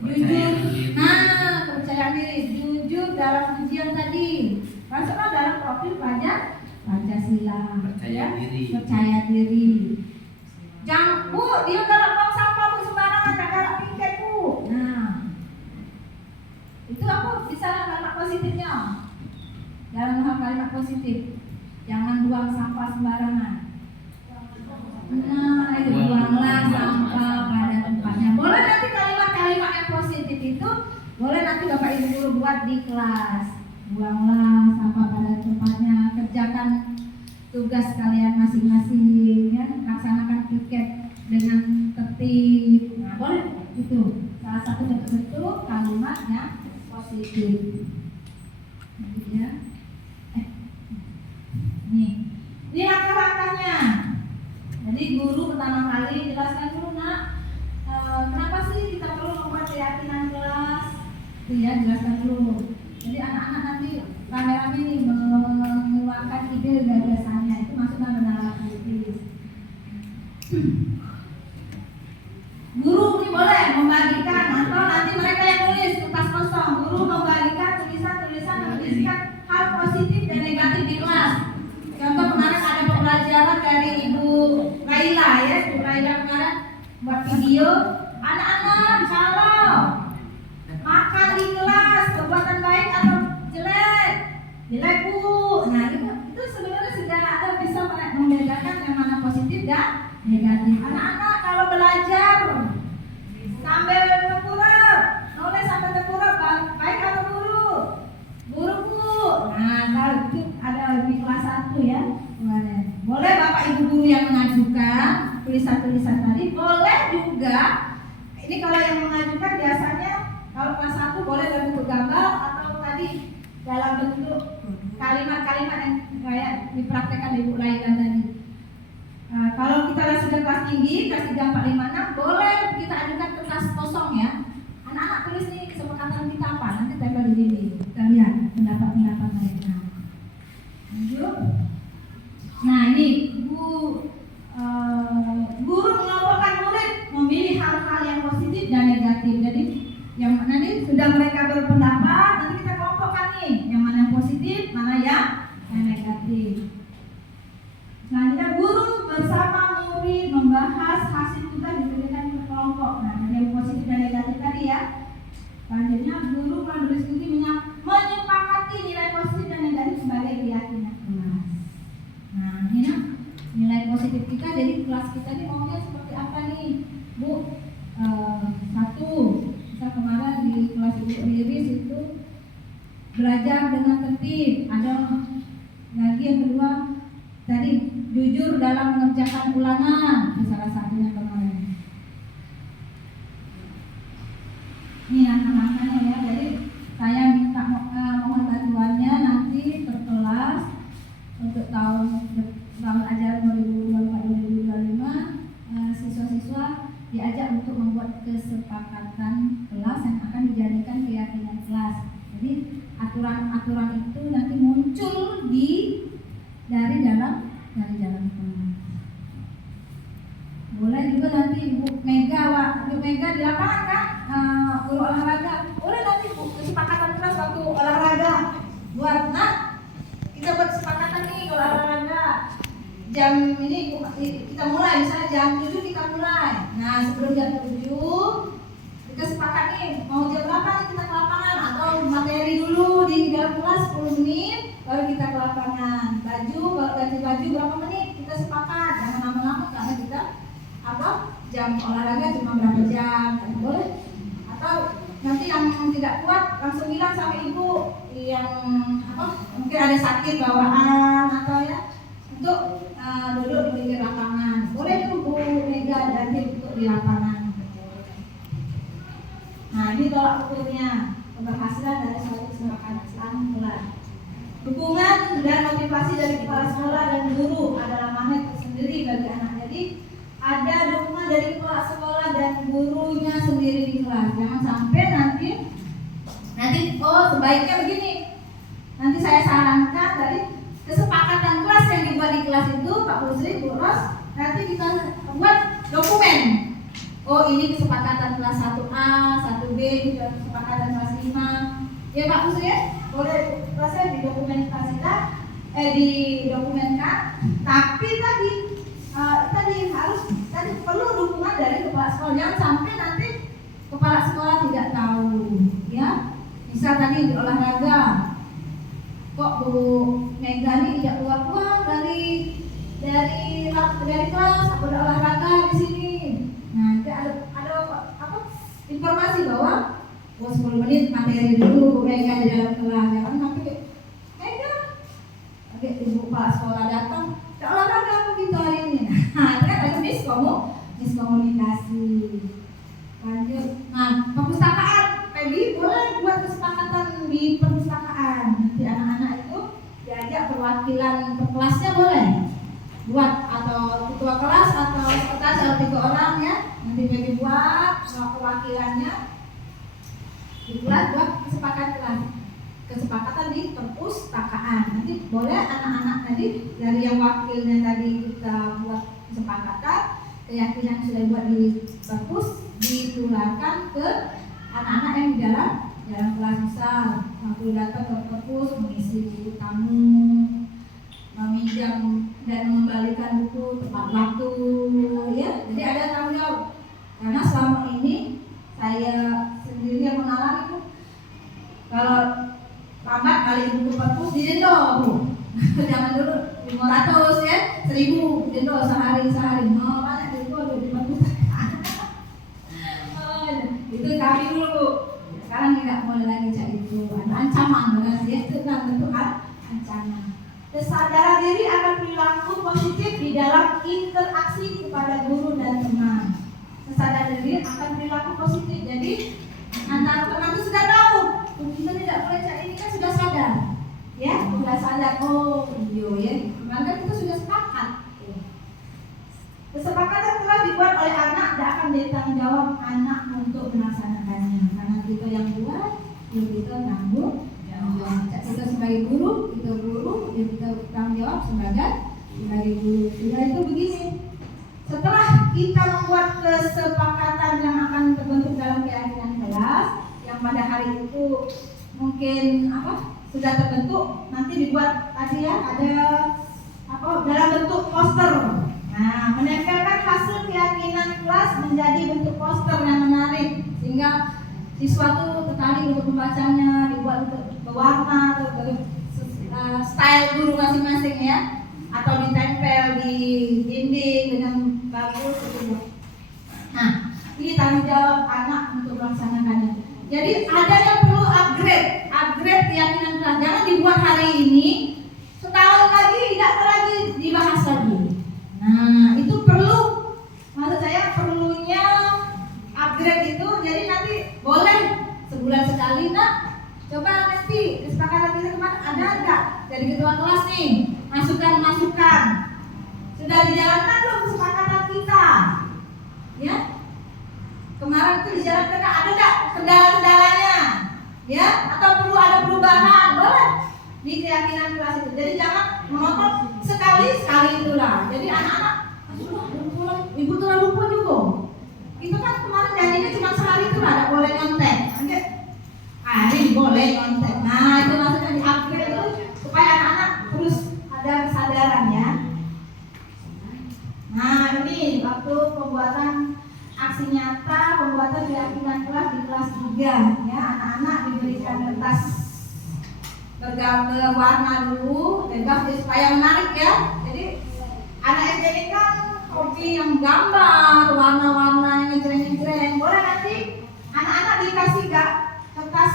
Jujur, nah kepercayaan diri, jujur dalam ujian tadi. Masuklah dalam profil pelajar Pancasila. Percaya diri. Jangan Bu, dia dalam buang sampah Bu sembarangan, jangan piket Bu. Nah itu apa? Bisa kalimat positifnya. Dalam hal kalimat positif, jangan buang sampah sembarangan. Nah, itu buanglah sampah pada tempatnya. Boleh nanti kalimat-kalimat yang positif itu boleh nanti Bapak Ibu guru buat di kelas. Buanglah sampah pada tempatnya, kerjakan tugas kalian masing-masing, ya, laksanakan piket dengan tertib. Nah, boleh itu salah satu bentuk kalimat yang positif. Ya. Ini langkah-langkahnya. Jadi guru pertama kali jelaskan dulu nak, kenapa sih kita perlu membuat keyakinan kelas? Itu ya, jelaskan dulu. Jadi anak-anak nanti rame-rame nih mengeluarkan ide gagasannya, itu masuklah ke dalam kritis. Guru ini boleh membagikan atau nanti mereka yang nulis kertas kosong. Guru membagikan tulisan-tulisan yang berisikan hal positif dan negatif di kelas. Contoh kemarin ada pembelajaran dari Ibu Laila ya, Ibu Laila kemarin buat video. Anak-anak kalau makan di kelas perbuatan baik atau jelek? Jelek Bu. Nah itu sebenarnya sudah ada bisa membedakan yang mana positif dan negatif. Anak-anak kalau belajar sambil tengkurap, nulis sambil tengkurap, baik atau buruk? Buruk Bu. Nah kalau itu ada di kelas 1 ya, boleh yang mengajukan tulisan-tulisan tadi boleh juga. Ini kalau yang mengajukan biasanya kalau kelas 1 boleh dalam bentuk gambar atau tadi dalam bentuk kalimat-kalimat yang kayak dipraktekkan di buku layanan tadi. Nah, kalau kita sudah kelas tinggi, kelas 3, 4, 5, 6 boleh kita ajukan ke kelas kosong ya. Anak-anak tulis nih kesepakatan kita apa, nanti tempel di sini. Kita lihat pendapat-pendapat mereka. Lanjut. Nah ini guru mengelompokkan murid memilih hal-hal yang positif dan negatif. Jadi yang mana nih sudah mereka berpendapat, nanti kita kelompokkan nih yang mana yang positif, mana yang negatif. Selanjutnya guru bersama murid membahas hasil tugas diberikan ke kelompok. Nah yang positif dan negatif tadi ya. Selanjutnya guru berdiskusi menyepakati nilai positif dan negatif sebagai keyakinan kelas. Nah ini ya, nilai positif kita, jadi kelas kita ini maunya seperti apa nih Bu? Satu, misal kemarin di kelas Ibu Riris itu belajar dengan tertib. Ada lagi yang kedua tadi jujur dalam mengerjakan ulangan, salah satunya kemarin. Ini langkah-langkahnya ya. Jadi saya minta mohon bantuannya nanti per kelas untuk tahun ajaran 2024-2025 siswa-siswa diajak untuk membuat kesepakatan kelas yang akan dijadikan keyakinan kelas. Jadi aturan-aturan itu nanti muncul dari dalam kelas. Boleh juga nanti Bu Mega di lapangan kan, guru olahraga. Boleh nanti Bu kesepakatan kelas waktu olahraga buat kita buat kesepakatan nih kalau olahraga jam ini kita mulai, misalnya jam 7 kita mulai. Nah sebelum jam 7 kita sepakat nih mau jam berapa nih kita ke lapangan, atau materi dulu di dalam kelas 10 menit baru kita ke lapangan. Kalau ganti baju berapa menit kita sepakat, jangan lama-lama karena kita jam olahraga cuma berapa jam, boleh. Atau nanti yang tidak kuat langsung bilang sama ibu yang mungkin ada sakit bawaan atau ya untuk duduk di pinggir lapangan, boleh tuh Bu Mega dan duduk di lapangan. Nah ini tolak ukurnya keberhasilan dari suatu kesepakatan kelas. Dukungan dan motivasi dari kepala sekolah dan guru adalah magnet tersendiri bagi anak. Jadi ada dukungan dari kepala sekolah dan gurunya sendiri di kelas. Jangan sampai nanti sebaiknya begini. Nanti saya sarankan dari kesepakatan kelas yang dibuat di kelas itu Pak Busri, Bu Ros, nanti kita buat dokumen. Oh ini kesepakatan kelas 1A, 1B, kesepakatan kelas 5. Ya Pak Busri ya, boleh proses didokumenkan. Tapi tadi perlu dukungan dari kepala sekolah. Jangan sampai nanti kepala sekolah tidak tahu, ya. Bisa tadi di olahraga, kok Bu Mega ini tidak keluar dari kelas, aku ada olahraga di sini. Nah, ada informasi bahwa 10 menit materi dulu Bu Mega di dalam kelas. Jangan sampai Mega, ibu kepala sekolah datang, tidak olahraga aku gitu hari ini. Nah, itu kan ada miskomunikasi. Lanjut. Nah, perpustakaan, Peggy boleh buat kesepakatan di perpustakaan. Nanti anak-anak itu diajak perwakilan per kelasnya boleh buat, atau ketua kelas atau sekretaris atau 3 orang ya. Nanti Peggy buat perwakilannya di kelas buat kesepakatan di perpustakaan. Nanti boleh anak-anak tadi dari yang wakilnya tadi kita buat kesepakatan, keyakinan sudah buat di perpus ditularkan ke anak-anak yang di dalam kelas. Misal waktu datang ke perpus mengisi tamu, meminjam dan mengembalikan buku tepat waktu, ya. Jadi ada tanggung jawab. Karena selama ini saya sendiri yang mengalami Bu, kalau lambat balik buku perpus didenda Bu. Jangan dulu 500 ya, 1000 denda sehari. Mau banyak denda di perpustakaan. Itu kami dulu. Sekarang tidak boleh lagi cari itu. Ada ancaman berarti ya, itu kan bentuk ancaman. Kesadaran diri akan perilaku positif di dalam akan perilaku positif. Jadi antara teman itu sudah tahu, kita tidak boleh cari ini kan sudah sadar, ya sudah sadar. Oh iya ya, maka kita sudah sepakat. Kesepakatan telah dibuat oleh anak dan akan menjadi tanggung jawab anak untuk melaksanakannya. Karena kita yang buat, kita tanggung jawab. Kita sebagai guru, kita tanggung jawab sebagai guru. Sudah itu begini. Setelah kita membuat kesepakatan yang akan terbentuk dalam keyakinan kelas, yang pada hari itu mungkin sudah terbentuk, nanti dibuat tadi ya ada dalam bentuk poster. Nah, menempelkan hasil keyakinan kelas menjadi bentuk poster yang menarik sehingga siswa itu tertarik untuk membacanya, dibuat untuk berwarna atau style guru masing-masing ya, atau ditempel di dinding dengan bagus gitu. Nah, ini tanggung jawab anak untuk melaksanakannya. Jadi ada yang perlu upgrade keyakinan kelas. Jangan dibuat hari ini, setahun lagi tidak lagi dibahas lagi. Nah, itu perlu, maksud saya perlunya upgrade itu. Jadi nanti boleh sebulan sekali nak. Coba nanti kesepakatan kita kemarin ada enggak dari ketua kelas nih masukan. Sudah dijalankan belum kesepakatan kita? Ya. Kemarin itu dijalankan ada enggak kendala-kendalanya? Ya, atau perlu ada perubahan? Boleh di keyakinan kelas itu. Jadi jangan menonton sekali itulah. Jadi anak-anak, ibu telah lupa juga. Itu kan kemarin janjinya cuma sehari itu ada boleh nyontek. Nanti hari boleh nyontek. Nah itu maksudnya di upgrade itu supaya anak-anak terus ada kesadaran ya. Nah ini waktu pembuatan aksi nyata, pembuatan keyakinan kelas di kelas 3 ya. Anak-anak diberikan kertas bergambar warna dulu, bebas supaya menarik ya. Jadi anak SD ini kan hobi yang gambar, warna-warna yang jreng-jreng. Boleh nanti anak-anak dikasih kertas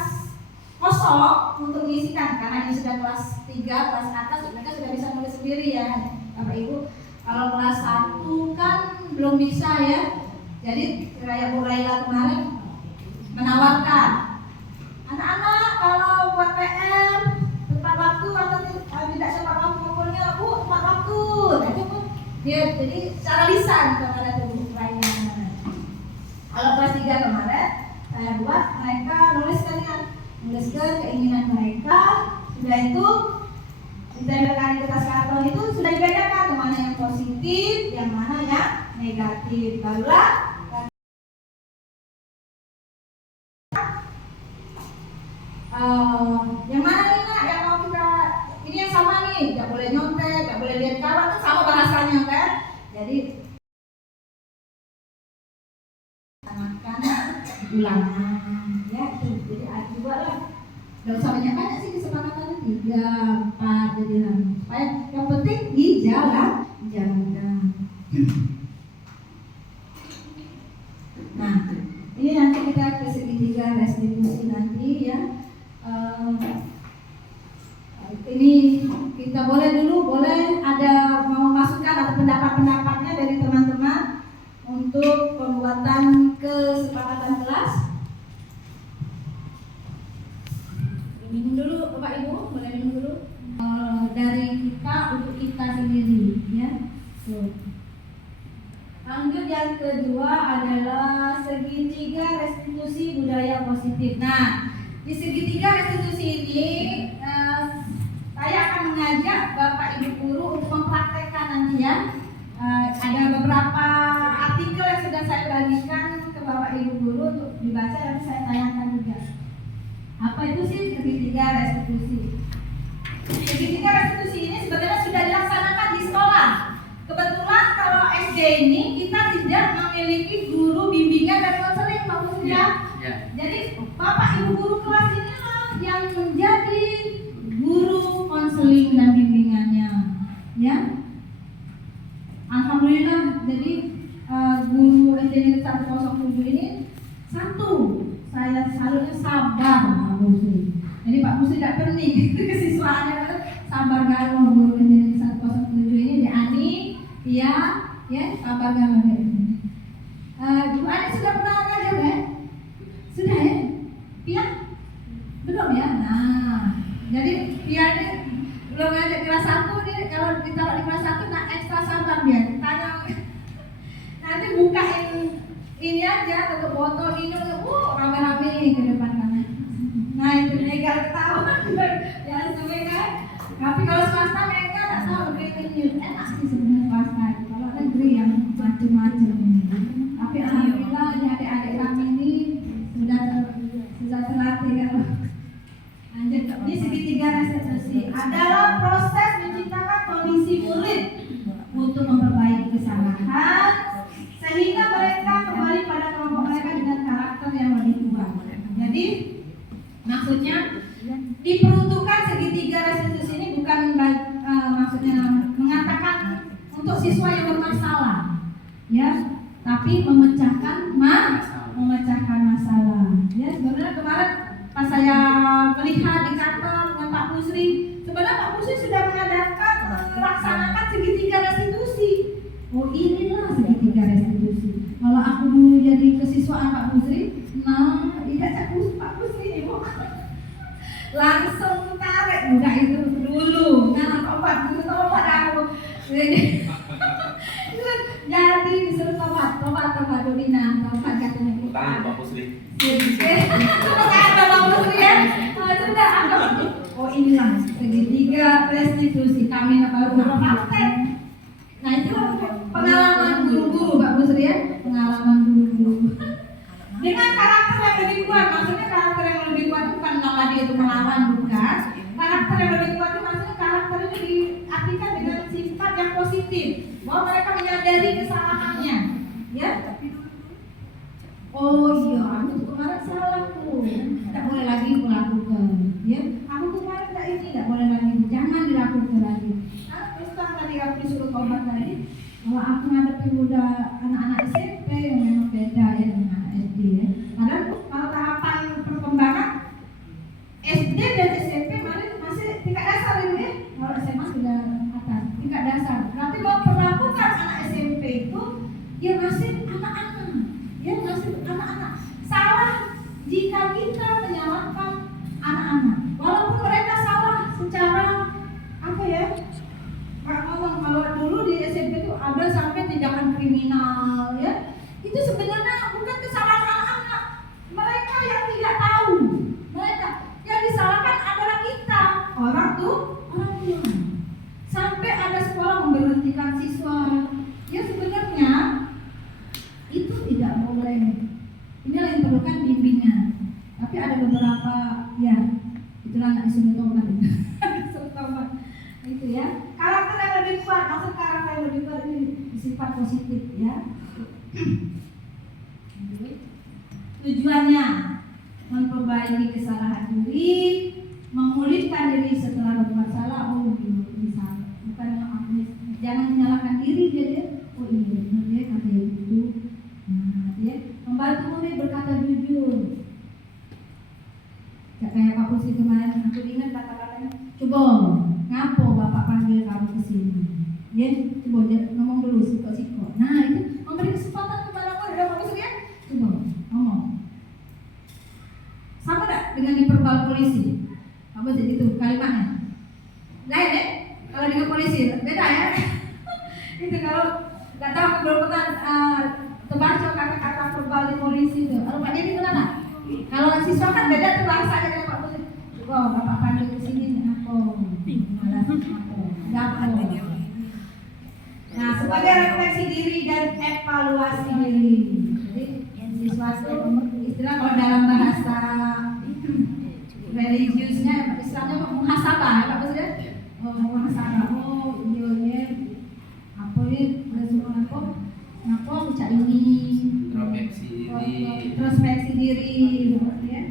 kosong untuk mengisikan, karena ini sudah kelas 3, kelas atas, mereka sudah bisa nulis sendiri ya Bapak Ibu. Kalau kelas 1 kan belum bisa ya. Jadi kayak Bu Laila kemarin menawarkan anak-anak kalau buat PR tepat waktu atau tidak tepat waktu pokoknya Bu tepat waktu. Nah, itu pun dia jadi secara lisan kepada Bu Laila. Kalau kelas 3 kemarin saya buat mereka nuliskan keinginan mereka. Sudah itu ditempelkan di kertas karton itu sudah dibedakan mana yang positif, yang mana yang negatif. Barulah yang mana nih nak yang mau kita ini yang sama nih, nggak boleh nyontek, nggak boleh lihat kawan, kan sama bahasanya kan. Jadi tanamkan ulangan ya itu. Jadi ada juga lah, nggak usah banyak sih kesepakatannya 3, 4 jadi lah. Supaya yang penting dijalankan. Nah ini nanti kita ke segitiga restitusi nanti ya. Ini kita boleh ada mau masukan atau pendapat-pendapatnya dari teman-teman untuk pembuatan kesepakatan kelas. Minum dulu Bapak Ibu, boleh minum dulu. Dari kita untuk kita sendiri ya. Lanjut yang kedua adalah segitiga restitusi budaya positif. Nah, di segitiga restitusi ini saya akan mengajak Bapak Ibu guru untuk mempraktekkan nanti ya. Ada beberapa artikel yang sudah saya bagikan ke Bapak Ibu guru untuk dibaca dan saya tayangkan juga. Apa itu sih segitiga restitusi? Segitiga restitusi ini sebenarnya sudah dilaksanakan di sekolah. Kebetulan kalau SD ini kita tidak memiliki guru bimbingan dan konseling, Pak Guru ya. Jadi Bapak Ibu guru kelas inilah yang menjadi guru konseling dan bimbingannya, ya. Alhamdulillah, jadi guru SD Negeri 107 ini saya selalu sabar Pak Musri. Jadi Pak Musri tidak pening kesiswaannya sabar galau guru SD Negeri 107 ini, Ani, ya, sabar galau. Bu Ani sudah pernah ngajar ya? Sudah ya? Pia? Belum ya? Nah, jadi Pia ini belum ngajar kelas 1 nih. Kalau ditaruh di kelas 1 nah ekstra sabar dia. Tanya nanti bukain ini aja, tutup botol minum, rame-rame ke depan sana. Nah itu Mega ketawa, ya sampai kan. Tapi kalau swasta Mega tak tahu ini enak sih sebenarnya swasta. Kalau negeri yang macam-macam ini. Tapi alhamdulillah adik-adik kami ini sudah terlatih kalau lanjut. Ini segitiga restitusi adalah proses menciptakan kondisi murid untuk memperbaiki kesalahan sehingga mereka kembali pada kelompok mereka dengan karakter yang lebih kuat. Jadi maksudnya diperuntukkan segitiga restitusi ini bukan maksudnya mengatakan untuk siswa yang bermasalah, ya, tapi memecahkan masalah. Ya, sebenarnya kemarin pas saya melihat di kantor dengan Pak Pusri, sebenarnya Pak Pusri sudah mengadakan melaksanakan segitiga restitusi. Oh inilah segitiga restitusi. Kalau aku dulu jadi kesiswaan Pak Pusri, nah tidak Pak Pusri ibu langsung tarik udah itu dulu. Nah tobat aku. Jadi disuruh tobat Dina, tobat katanya. Tangan Pak Pusri. Tangan Pak Pusri ya. Sudah anggap. Oh inilah segitiga restitusi kami baru praktek. Nah itu pengalaman guru-guru Pak Pusri ya, pengalaman guru-guru. Dengan karakter yang lebih kuat, maksudnya karakter yang lebih kuat bukan nama dia itu melawan, bukan. Karakter yang lebih kuat itu maksudnya karakter ini diartikan dengan sifat yang positif, bahwa mereka menyadari kesalahannya, ya. Oh iya, aku tuh kemarin salah tuh, tidak boleh lagi melakukan, ya. Aku kemarin tidak ini, tidak boleh lagi, jangan dilakukan lagi. Terus tadi aku disuruh tobat tadi, kalau aku ngadepin udah anak-anak SMP yang memang beda ya dengan anak SD ya. Padahal kalau tahapan perkembangan SD dan SMP masih tingkat dasar ini ya. Kalau SMA sudah atas tingkat dasar. Berarti kalau perlakukan anak SMP itu dia masih anak-anak, ya masih anak-anak. Salah jika kita menyalahkan anak-anak, walaupun mereka salah secara apa ya? Kalau dulu di SMP itu ada sampai tindakan kriminal ya, itu sebenarnya bukan kesalahan anak-anak, mereka yang tidak tahu, mereka yang disalahkan adalah kita, orang tua. Sampai ada sekolah memberhentikan siswa, ya sebenarnya itu tidak boleh. Inilah yang diperlukan bimbingan. Tapi ada beberapa ya itulah nggak disuruh tobat, disuruh tobat. Itu ya karakter yang lebih kuat, maksud karakter yang lebih kuat ini sifat positif ya. Tujuannya memperbaiki kesalahan diri, memulihkan diri setelah berbuat salah. Oh bisa, bukan jangan menyalahkan diri jadi. Oh iya benar ya kata ibu. Nah ya membantu murid berkata jujur. Kayak Pak Pusri kemarin aku ingat kata-katanya, coba ngapo Bapak panggil kamu ke sini? Ya, coba ngomong dulu siko-siko. Nah, itu memberi kesempatan kepada murid Pak Pusri ya. Coba ngomong. Sama enggak dengan di perbal polisi? Apa jadi itu kalimatnya? Lain ya? Kalau dengan polisi beda ya. Itu kalau enggak tahu aku belum pernah terbaca kata-kata perbal di polisi itu. Kalau Pak Jadi pernah enggak? Kalau siswa kan beda tuh bahasanya dengan Pak Pusri. Coba Bapak panggil ke sini aku. Nah, sebagai refleksi diri dan evaluasi diri. Jadi, siswa istilah kalau dalam bahasa religiusnya, istilahnya muhasabah, Pak Pusri. Oh, muhasabah. Oh, iya. Apa ini? Apa baca ini? Introspeksi diri, ya.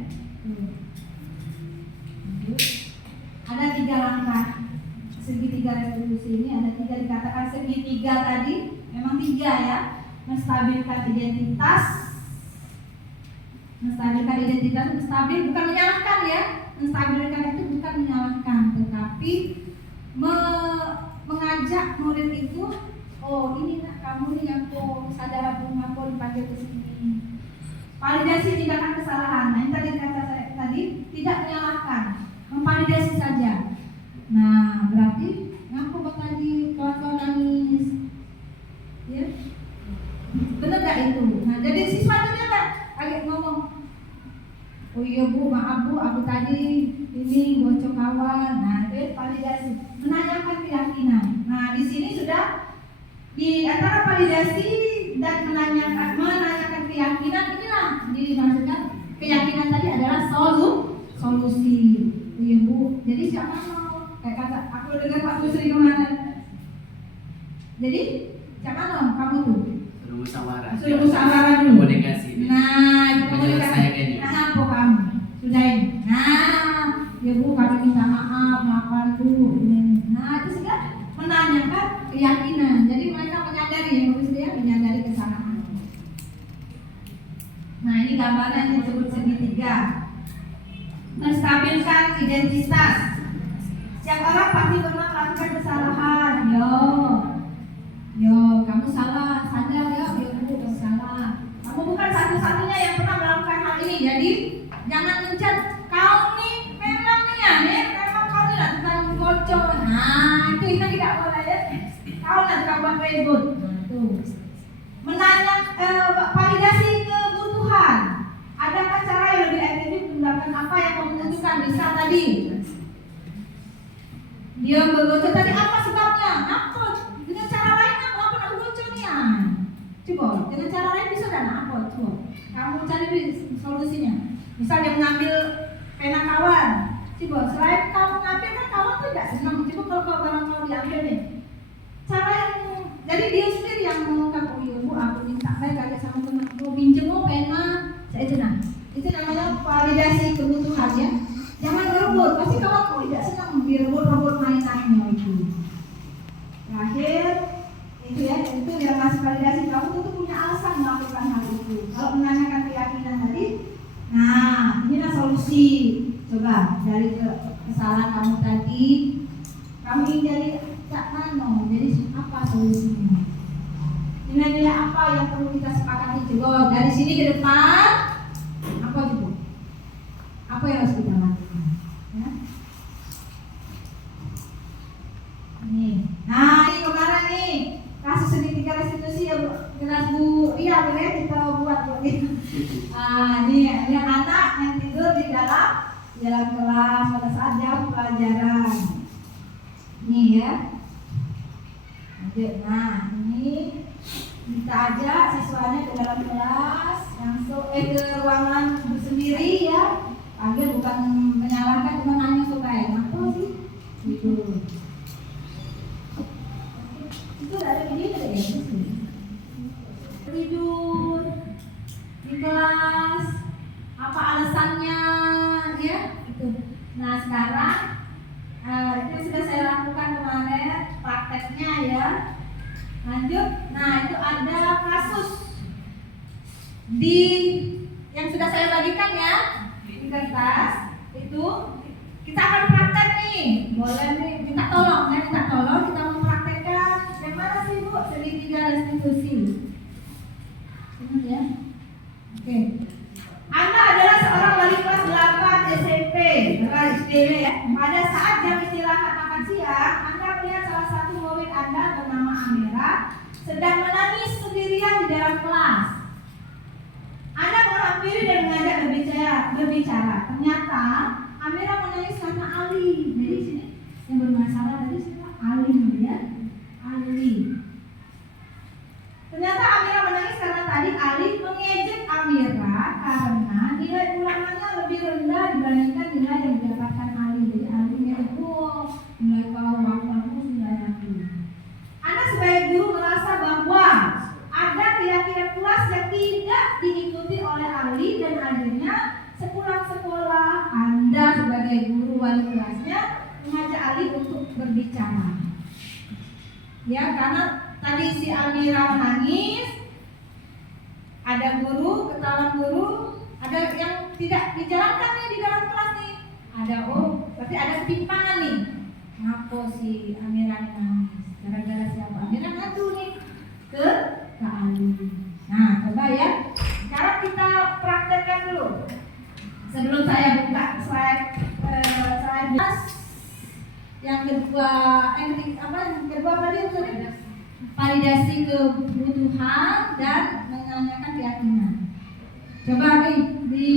Ada 3 langkah segitiga restitusi ini, ada 3 dikatakan segitiga tadi, memang 3 ya. Menstabilkan identitas, menstabil bukan menyalahkan ya, menstabilkan itu bukan menyalahkan, tetapi mengajak murid itu, oh ini nak kamu nih aku sadar aku dipanggil ke sini. validasi tindakan kesalahan. Nah, yang tadi kata saya tadi tidak menyalahkan, memvalidasi saja. Nah, berarti ngaku tadi kawan-kawan nangis, ya? Benar gak itu? Nah, jadi siswa itu dia agak ngomong, oh iya bu, maaf bu, aku tadi ini bocor kawan. Nah, itu validasi, menanyakan keyakinan. Nah, di sini sudah di antara validasi dan menanyakan keyakinan, inilah dimaksudkan keyakinan tadi adalah solusi. Iya bu, jadi siapa mau kayak kata aku dengar Pak Busri kemarin. Jadi siapa mau kamu tuh? Sudah musyawarah dulu. Komunikasi. Nah, itu komunikasi. Menyelesaikannya. Nah, apa kamu? Sudah ini. Nah, ya bu, kami minta maaf, maafkan bu. Nah, itu sudah menanyakan keyakinan. Jadi mereka menyadari, ya maksud dia menyadari kesalahan. Nah, ini gambaran yang disebut segitiga. Menstabilkan identitas. Setiap orang pasti pernah melakukan kesalahan. Yo, kamu salah, sadar ya, bu, kamu salah. Kamu bukan satu-satunya yang pernah melakukan hal ini. Jadi jangan mencat kau nih, memang nih ya, memang kau nih lah tukang bocor. Nah, itu kita tidak boleh ya. Kau lah tukang buat ribut. Tuh. Menanya, validasi kebutuhan. Adakah cara yang lebih efektif mendapatkan apa yang kamu butuhkan? Bisa tadi. Dia berbocor tadi apa sebabnya? Apa? Dengan cara lain kamu apa nak bocornya? Coba, dengan cara lain bisa dan apa? Coba, kamu cari solusinya. Misal dia mengambil pena kawan. Coba, selain kamu ngambil kan kawan tuh tidak senang. Coba kalau barang kau diambil nih. Cara yang jadi dia sendiri yang mengungkap, oh iya bu, aku minta baik aja sama teman. Mau pinjam mau pena, saya tenang. Itu namanya validasi kebutuhan ya. Jangan berebut, pasti kawan kau tidak senang direbut-rebut mainannya itu. Terakhir itu ya, itu yang masih validasi kamu tentu punya alasan melakukan hal itu. Kalau menanyakan keyakinan tadi, nah inilah solusi. Coba dari kesalahan kamu tadi, kamu ingin jadi cak nano, jadi apa solusinya? Nilai-nilai apa yang perlu kita sepakati? Coba dari sini ke depan, apa coba? Apa yang harus kita lakukan? Ya? Nih, nah ini kemarin nih kasus segitiga restitusi ya jelas Bu Ria boleh kita buat ini. Ini yang anak yang tidur di dalam kelas pada saat jam pelajaran. Nih ya. Nah ini kita ajak siswanya ke dalam kelas langsung ke ruangan bersendiri ya. Agar bukan menyalahkan, cuma nanya supaya apa sih? Gitu. Itu ada video ya tidur di kelas apa alasannya ya itu. Nah sekarang itu sudah saya lakukan kemarin prakteknya ya. Lanjut. Nah itu ada kasus di yang sudah saya bagikan ya di kertas itu. Kita akan praktek nih, boleh nih minta tolong, saya minta tolong kita mau praktekkan. Yang mana sih Bu segitiga restitusi? Ingat ya? Oke. Anda adalah seorang wali kelas 8 SMP, SDW ya. Pada saat jam istirahat makan siang, Anda melihat salah satu murid Anda bernama Amira sedang menangis sendirian di dalam kelas. Anda menghampiri dan mengajak berbicara. Ternyata Amira menangis karena Ali. Jadi sini yang bermasalah tadi siapa? Ali ya. Ali. Ternyata Amira menangis karena tadi Ali mengejek Amira karena nilai ulangannya lebih rendah dibandingkan nilai yang didapatkan Ali. Jadi Ali ngejek, oh nilai kau bagus nilai aku. Anda sebagai guru merasa bahwa ada keyakinan kelas yang tidak diikuti oleh Ali dan akhirnya sepulang sekolah Anda sebagai guru wali kelasnya mengajak Ali untuk berbicara. Ya karena tadi si Amira menangis, ada guru, ketahuan guru, ada yang tidak dijalankan nih di dalam kelas nih. Ada berarti ada ketimpangan nih. Ngapa si Amira menangis? Gara-gara siapa? Amira ngadu nih ke Ali. Nah coba ya, sekarang kita kedua, yang kedua tadi validasi kebutuhan dan menanyakan keyakinan. Coba di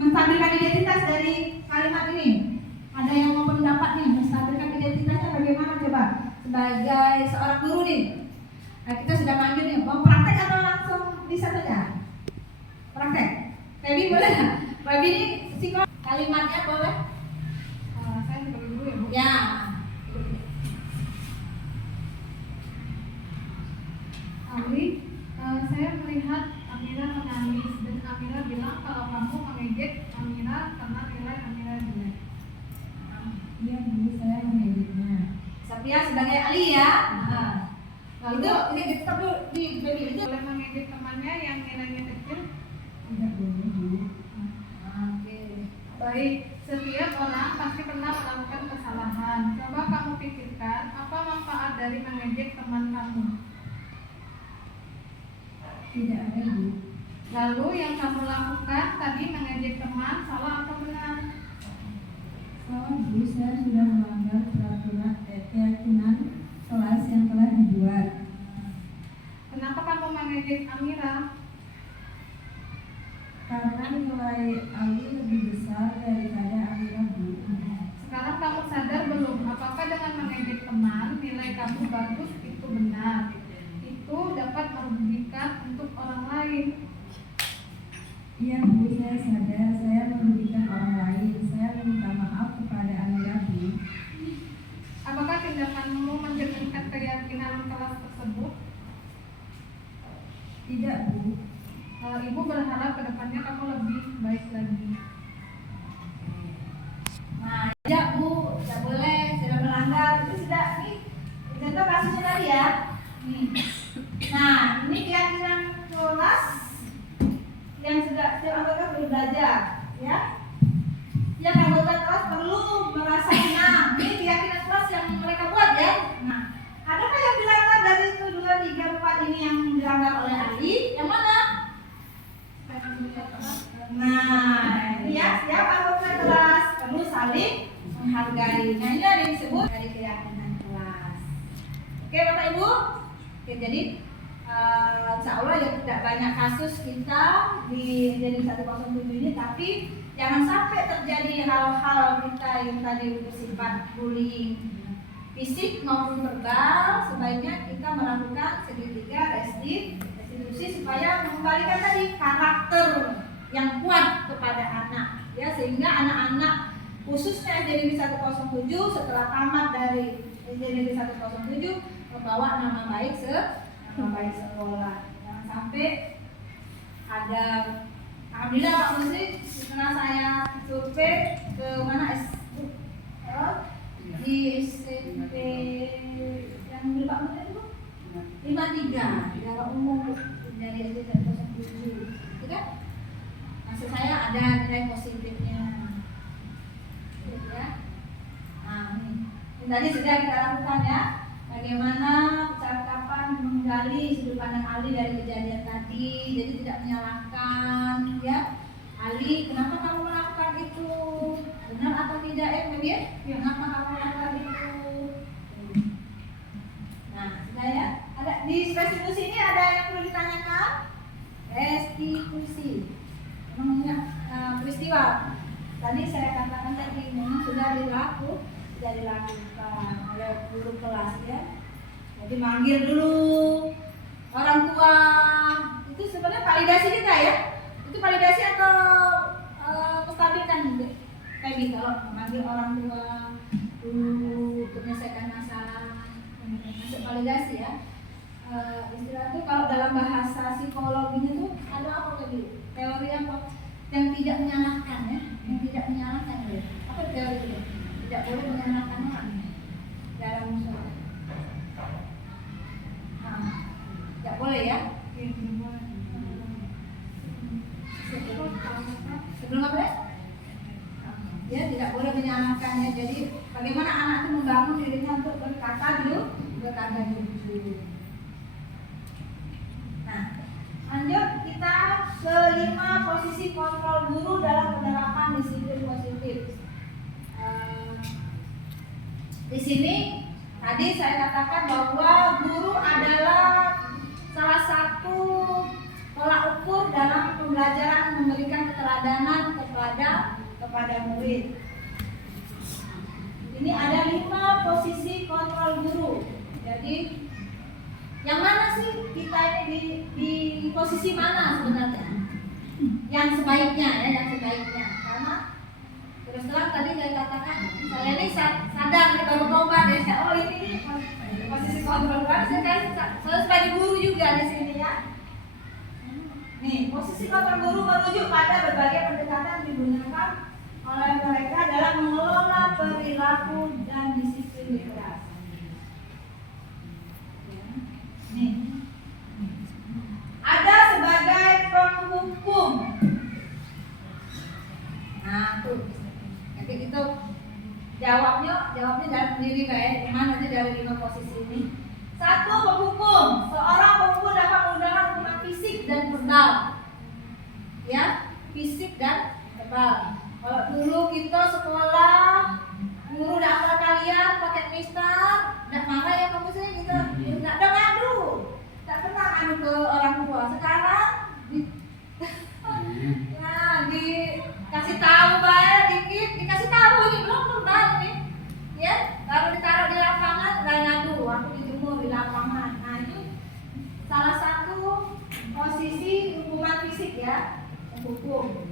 menstabilkan identitas dari kalimat ini. Ada yang mau pendapat nih, menstabilkan identitasnya bagaimana coba? Sebagai seorang guru nih, nah, kita sudah manggil nih, mau praktek atau langsung bisa saja? Praktek. Febi boleh nggak? Febi ini psikolog, kalimatnya boleh? Saya dibagi dulu ya Bu. Ya. Ali, saya melihat Amira menangis dan Amira bilang kalau kamu mengejek Amira karena nilai Amira jelek. Iya Bu, saya mengeditnya. Sapia sebagai ahli ya. Nah, itu ini kita dulu di Febi itu. Boleh mengejek temannya yang nilainya kecil? Tidak boleh Bu. Oke. Baik, setiap orang pasti pernah melakukan kesalahan. Coba kamu pikirkan apa manfaat dari mengejek teman kamu. Tidak ada Bu. Lalu yang kamu lakukan tadi mengejek teman, salah atau benar? Salah Bu, saya sudah melanggar peraturan keyakinan kelas yang telah dibuat. Kenapa kamu mengejek Amira? Karena nilai Ali lebih besar daripada Amira Bu. Sekarang kamu sadar belum? Apakah dengan mengejek teman nilai kamu bagus itu benar? Itu dapat merugikan untuk orang lain. Iya Bu, saya sadar saya merugikan orang lain. Saya minta maaf kepada Amira Bu. Apakah tindakanmu mencerminkan keyakinan kelas tersebut? Tidak Bu. Ibu berharap kedepannya kamu lebih baik lagi. Nah, tidak Bu, tidak boleh, sudah melanggar. Itu sudah nih. Contoh kasusnya tadi ya. Nih. Nah, ini keyakinan kelas yang sudah setiap anggota perlu belajar, ya. Setiap anggota kelas perlu merasa senang. Ini keyakinan kelas yang mereka buat ya. Nah, adakah yang dilanggar dari itu 2, 3, 4 ini yang dilanggar oleh Ali? Yang mana? Nah, ini ya, setiap anggota kelas perlu saling menghargai. Nah, ini ada yang disebut dari keyakinan kelas. Oke, Bapak Ibu. Oke, jadi insya Allah ya tidak banyak kasus kita di jadi 107 ini, tapi jangan sampai terjadi hal-hal kita yang tadi bersifat bullying fisik maupun verbal. Sebaiknya kita melakukan segitiga restitusi supaya mengembalikan tadi karakter yang kuat kepada anak, ya, sehingga anak-anak khususnya SDNI 107 setelah tamat dari SDNI 107 membawa nama baik sekolah. Jangan sampai ada, alhamdulillah Pak Menteri, setelah saya survei ke mana di SMP yang dulu Pak Menteri itu 53 di dalam umum dari SD 107, itu kan maksud saya ada nilai positifnya, ya. Nah, ini tadi sudah kita lakukan ya. Bagaimana percakapan menggali sudut pandang Ali dari kejadian tadi, jadi tidak menyalahkan, ya. Ali, kenapa kamu melakukan itu? Benar atau tidak, ya? Kenapa kamu melakukan itu? Nah, sudah ya. Ada di restitusi ini ada yang perlu ditanyakan? Restitusi, mengingat peristiwa. Tadi saya katakan tadi memang sudah dilakukan oleh guru kelas, ya. Jadi manggil dulu orang tua. Itu sebenarnya validasi kita ya. Itu validasi atau menstabilkan kayak gitu. Kalau manggil orang tua dulu untuk menyelesaikan masalah, masuk validasi ya. Istilah itu kalau dalam bahasa psikologinya tuh ada apa tadi? Teori apa? Yang tidak menyalahkan ya, yang tidak menyalahkan ya. Apa teori itu? Tidak boleh menyalahkan orang dalam usaha. Nah, tidak boleh ya. Sebelum apa ya? Ya, tidak boleh menyalahkan ya. Jadi bagaimana anak itu membangun dirinya untuk berkata jujur. Nah, lanjut kita ke 5 posisi kontrol guru dalam penerapan disiplin positif. Di sini tadi saya katakan bahwa guru adalah salah satu tolak ukur dalam pembelajaran memberikan keteladanan kepada murid. Ini ada 5 posisi kontrol guru. Jadi yang mana sih kita ini di posisi mana sebenarnya? Yang sebaiknya ya, yang sebaiknya. Karena terus terang tadi saya katakan saya ini sadar nih baru tobat ya. Oh ini posisi kontrol guru. Saya sebagai guru juga di sini ya. Nih, posisi kontrol guru merujuk pada berbagai pendekatan digunakan oleh mereka dalam mengelola perilaku dan disiplin literasi. Nih, ada sebagai penghukum. Nah, tuh. Jadi itu jawabnya dalam diri baik. Mana aja dari 5 posisi ini? 1. Penghukum. Seorang penghukum dapat menggunakan hukuman fisik dan verbal. Ya, fisik dan verbal. Kalau dulu kita sekolah, guru udah apa kalian pakai mister, nggak marah ya kamu sih kita nggak ada ngadu, nggak pernah ngadu ke orang tua. Sekarang dikasih tahu baik dikit, dikasih tahu ini belum pernah ini, ya baru ditaruh di lapangan udah ngadu, aku dijemur di lapangan. Nah itu salah satu posisi hukuman fisik ya, hukum.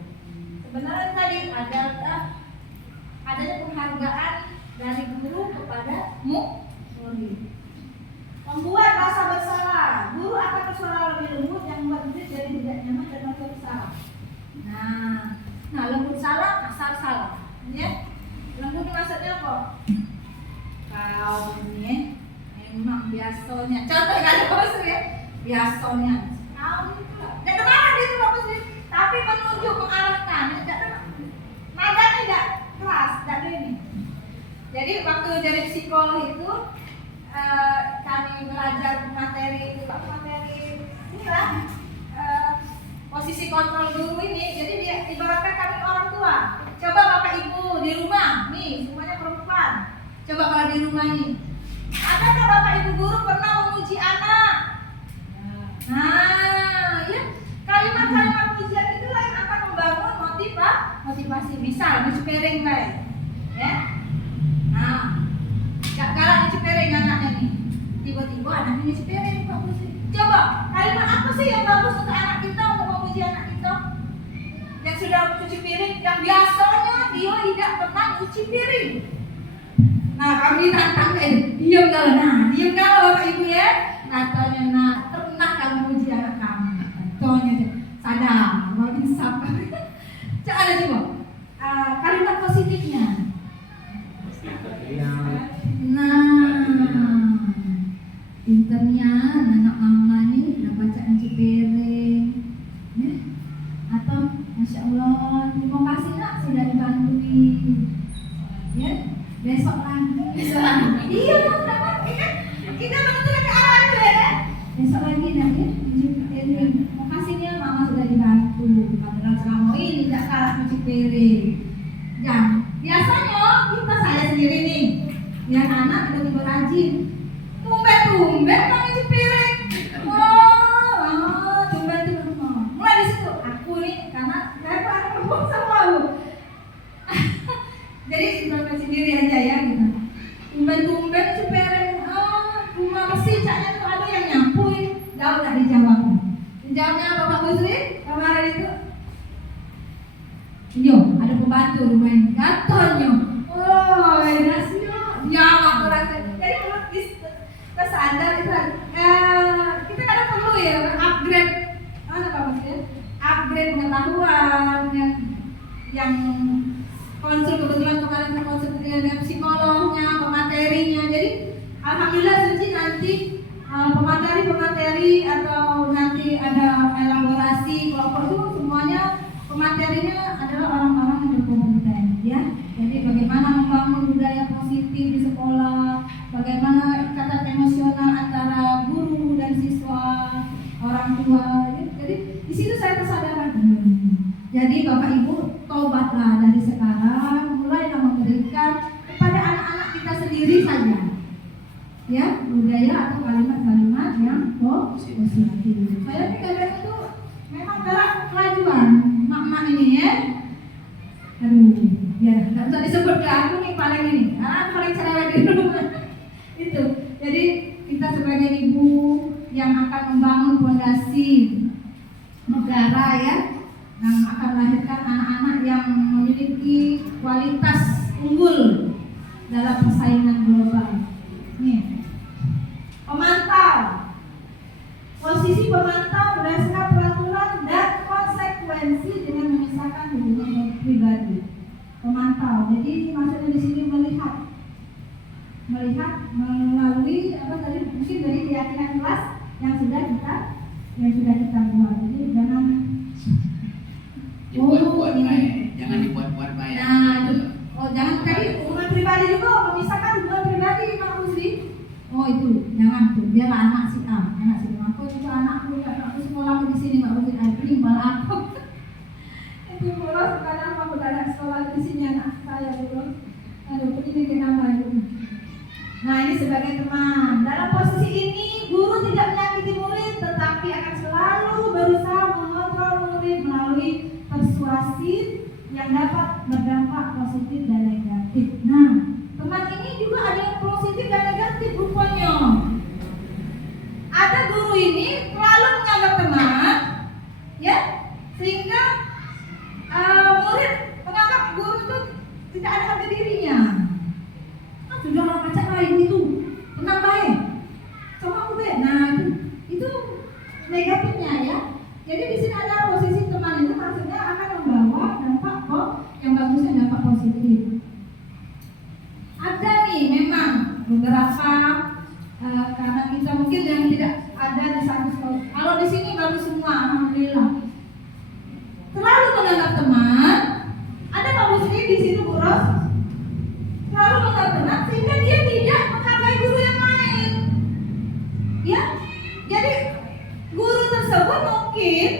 Sebenarnya tadi adanya penghargaan dari guru kepada murid. Membuat rasa bersalah. Guru akan bersuara lebih lembut yang membuat murid jadi tidak nyaman dan merasa bersalah. Nah lembut salah, kasar salah. Ya, lembut maksudnya apa? Kau ini memang biasanya. Contoh kan apa ya? Biasanya. Kau itu lah. Tidak marah gitu apa sih? Tapi menunjuk mengarahkan. Nada tidak keras, tidak ini. Jadi waktu jadi psikolog itu kami belajar materi inilah posisi kontrol guru ini. Jadi dia ibaratkan kami orang tua. Coba bapak ibu di rumah, nih semuanya perempuan. Coba kalau di rumah nih, adakah bapak ibu guru pernah memuji anak? Nah, ya kalimat-kalimat pujian itulah yang akan membangun motivasi. Misal nyuci piring baik, ya. Nah, gak galak nyuci piring anaknya nih. Tiba-tiba anaknya nyuci piring, bagus sih. Coba kalimat apa sih yang bagus untuk anak kita, untuk memuji anak kita? Yang sudah cuci piring, yang biasanya dia tidak pernah cuci piring. Nah, kami tantang diam kalau bapak ibu ya. Katanya, nah pernah kamu memuji anak kamu? Contohnya sadar, mau insaf. Coba kalimat positifnya. Nah, pinternya anak mama nih udah baca nyuci piring, ya? Atau masya Allah, terima kasih nak sudah dibantuin, ya? Besok lagi. Iya, kita menentukan ke arah itu ya. Besok lagi nak ya, nyuci piring. Makasihnya mama sudah dibantu. Padahal selama ini tidak kalah nyuci piring. Ya, biasanya saya sendiri nih, lihat anak tiba-tiba rajin. Tumben kan nyuci piring. Tumben. Mulai di situ aku nih karena saya anak perempuan sama lu. Jadi introspeksi diri aja ya gitu. Tumben nyuci piring. Rumah bersih caknya tuh ada yang nyapuin. Jauh tak dijawab. Dijawabnya Bapak Busri kemarin itu. Yo, ada pembantu lumayan. Katanya, nasio. Jawab orang. Jadi kalau kita sadar kita kadang perlu ya upgrade. Apa maksudnya? Upgrade pengetahuan yang konsul kebetulan kemarin konsul dengan psikolognya, pematerinya. Jadi alhamdulillah suci nanti pemateri atau nanti ada elaborasi kelompok itu semuanya pematerinya adalah orang-orang yang berkompeten ya. Jadi bagaimana membangun budaya positif di sekolah, bagaimana ikatan emosional antara guru dan siswa, orang tua ya. Jadi di situ saya tersadar. Jadi Bapak Ibu tobatlah dari sekarang, mulailah memberikan kepada anak-anak kita sendiri atau kalimat-kalimat yang positif. Saya kadang itu memang galak kelajuan mak-mak ini ya. Aduh, ya nggak usah disebut ke aku nih paling ini, paling cerewet di rumah. Itu. Jadi kita sebagai ibu yang akan membangun fondasi negara ya, yang akan melahirkan anak-anak yang memiliki kualitas unggul dalam persaingan global. Nih, pemantau, posisi pemantau berdasarkan peraturan dan konsekuensi dengan memisahkan hubungan pribadi. Pemantau, jadi maksudnya di sini melihat melalui apa tadi mungkin dari keyakinan kelas yang sudah kita buat. Jadi jangan dibuat-buat baik, jangan dibuat-buat baik. Nah, jangan tadi hubungan pribadi juga, memisahkan hubungan pribadi Pak Musri. Oh itu, jangan tuh, biarlah anak si A, anak si B. Aku juga anakku sekolah di sini Pak Musri, ini malah aku. Itu boros sekarang aku anak sekolah di sini anak saya boros. Aduh, ini kenapa itu? Nah ini sebagai teman, dalam posisi ini guru tidak menyakiti murid, tetapi akan selalu berusaha mengontrol murid melalui persuasi yang dapat berdampak positif dan negatif. Nah, teman ini juga ada yang positif dan negatif rupanya. Ada guru ini terlalu menganggap teman, ya, sehingga murid menganggap guru itu tidak ada harga dirinya. Sudah orang macam lain itu tenang baik sama aku be. Nah itu negatifnya ya. Jadi di sini ada posisi teman itu maksudnya akan membawa dampak yang bagusnya, dampak positif. Ada nih memang beberapa karena kita mungkin yang tidak ada di satu sekolah. Kalau di sini bagus semua, alhamdulillah. Selalu menganggap teman. Ada Pak Musri di situ Bu Ros. Selalu menganggap teman sehingga dia tidak menghargai guru yang lain. Ya, jadi guru tersebut mungkin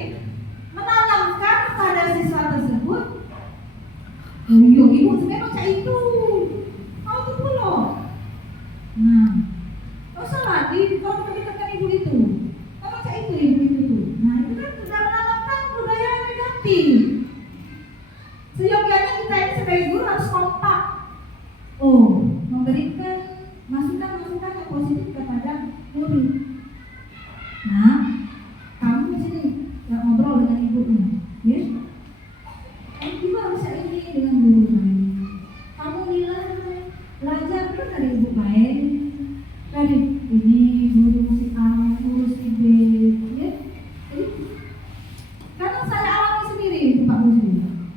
menanamkan pada siswa tersebut, oh ibu memang cak itu, kau tuh pulau. Nah, kau salah di kau mendekatkan ibu itu, kau cak itu ibu itu. Nah itu kan sudah menanamkan budaya yang negatif. Seyogianya kita ini sebagai guru harus kompak. Oh, memberikan masukan-masukan yang positif kepada murid. Nah, kamu di sini ngobrol dengan ibunya, ya? Kamu juga harus ini dengan gurunya. Kamu nilai belajar kan dari ibu baik, dari ini guru si A, guru si B, ya? Jadi, karena saya alami sendiri itu Pak Musri.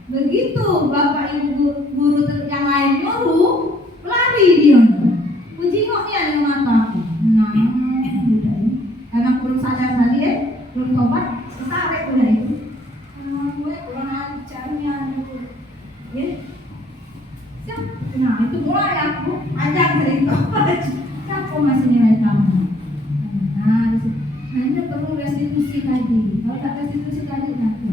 Begitu bapak ibu guru yang lain nyuruh, lari dia. Ujingoknya di mata aku. Nah, udah ini. Karena belum sadar tadi ya, belum tobat, tarik udah itu. Gue kurang ajarnya itu, ya. Nah itu mulai aku ajak cerita. Siapa masih nilai kamu? Nah, ini perlu restitusi tadi. Kalau tak restitusi tadi nanti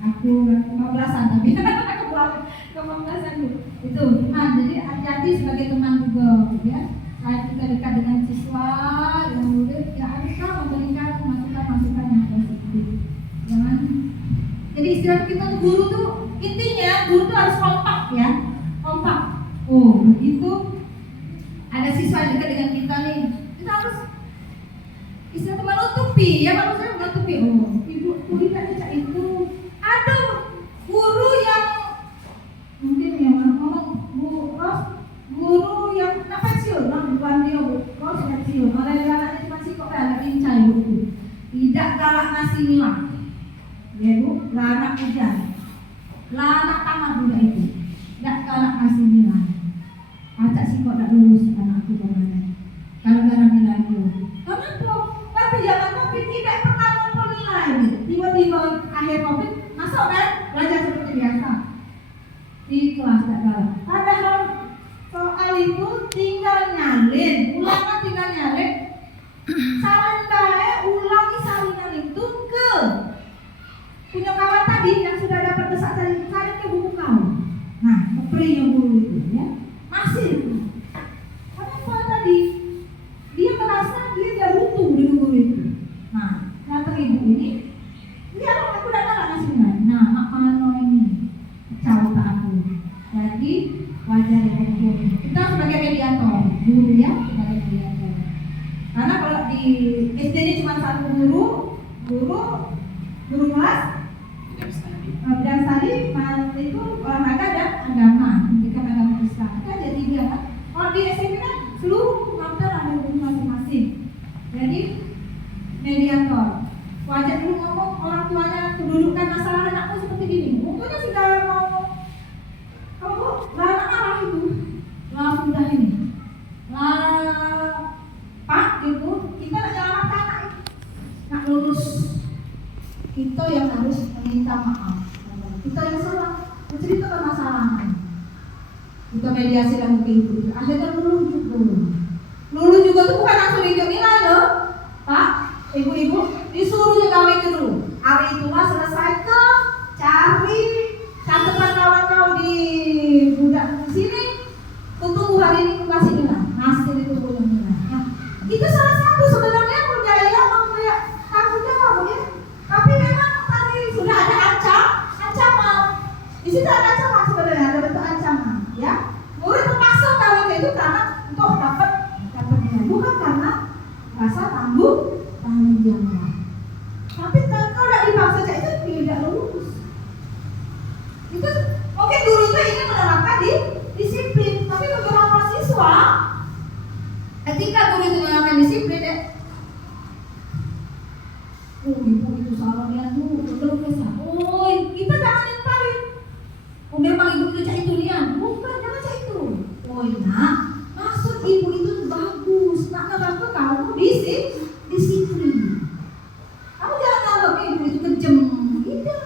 aku 15-an tapi aku pulang ke 15-an dulu. Itu, jadi hati-hati sebagai teman juga, ya. Saat kita dekat dengan siswa, dengan murid, ya haruslah memberikan masukan-masukan yang positif. Jangan. Jadi istilah kita untuk guru tuh intinya guru tuh harus kompak ya, kompak. Oh begitu. Ada siswa dekat dengan kita nih, kita harus istilah menutupi ya, maksudnya menutupi. Oh ibu tidak bisa itu. Ada guru yang mungkin yang ngomong Bu Ros, guru yang nak pensiun, bukan dia Bu Ros pensiun. Oleh anaknya masih kok agak lincah Bu, tidak galak ngasih nilai, ya Bu, lah anak ujian, lah anak tamat juga itu, tidak galak ngasih nilai. Acak sih kok tak lulus anakku kemana? Gara-gara nilai itu. Kenapa? Tapi zaman COVID tidak pernah ngumpul nilai. Tiba-tiba akhir COVID masuk kan belajar seperti biasa di kelas tak galak. Padahal soal itu tinggal nyalin, ulangan tinggal nyalin. Saran baik ulangi salinan itu ke punya kawan tadi yang sudah dapat besar salin ke buku kau. Nah, kepri yang guru itu ya masih. Kenapa tadi dia merasa dia di SD ini cuma satu guru kelas Tidak tadi. bidang studi itu olahraga dan agama, pendidikan agama Islam. Kan jadi 3 kan. Kalau di SMP kan seluruh hampir ada guru masing-masing. Jadi mediator. Wajar dulu ngomong orang tuanya kedudukan masalah anakku seperti gini. Pokoknya sudah mau kamu larang arah itu. Langsung udah ini. Lah Pak gitu, kita menyelamatkan anak nak lulus. Kita yang harus meminta maaf. Kita yang salah, bercerita permasalahan. Kita mediasi dan ibu. Akhirnya lulu juga tuh bukan langsung nilai loh, Pak, ibu-ibu disuruh gawe itu dulu. Hari itu mah selesaikan, cari catatan kawan kau di budak di sini. Tunggu hari ini kasih nilai, hasil itu punya nilai. Nah, itu salah satu sebenarnya budaya mempunyai tanggung jawab ya. Tapi memang tadi sudah ada ancaman. Di situ ada ancaman sebenarnya, ada bentuk ancaman, ya. Murid terpaksa kawin itu karena untuk dapat nilai, bukan karena rasa tanggung jawab. Tapi kalau tidak dipaksa itu tidak lulus. Itu mungkin guru itu ingin menerapkan di disiplin, tapi beberapa siswa ketika guru itu menerapkan disiplin ya, ibu itu salah lihat tuh, kita jangan nimpalin. Memang ibu itu cak itu lihat, bukan jangan cak itu. Nak, maksud ibu itu bagus, nak ngebantu kamu disiplin. Kamu jangan anggap ibu itu kejam, gitu.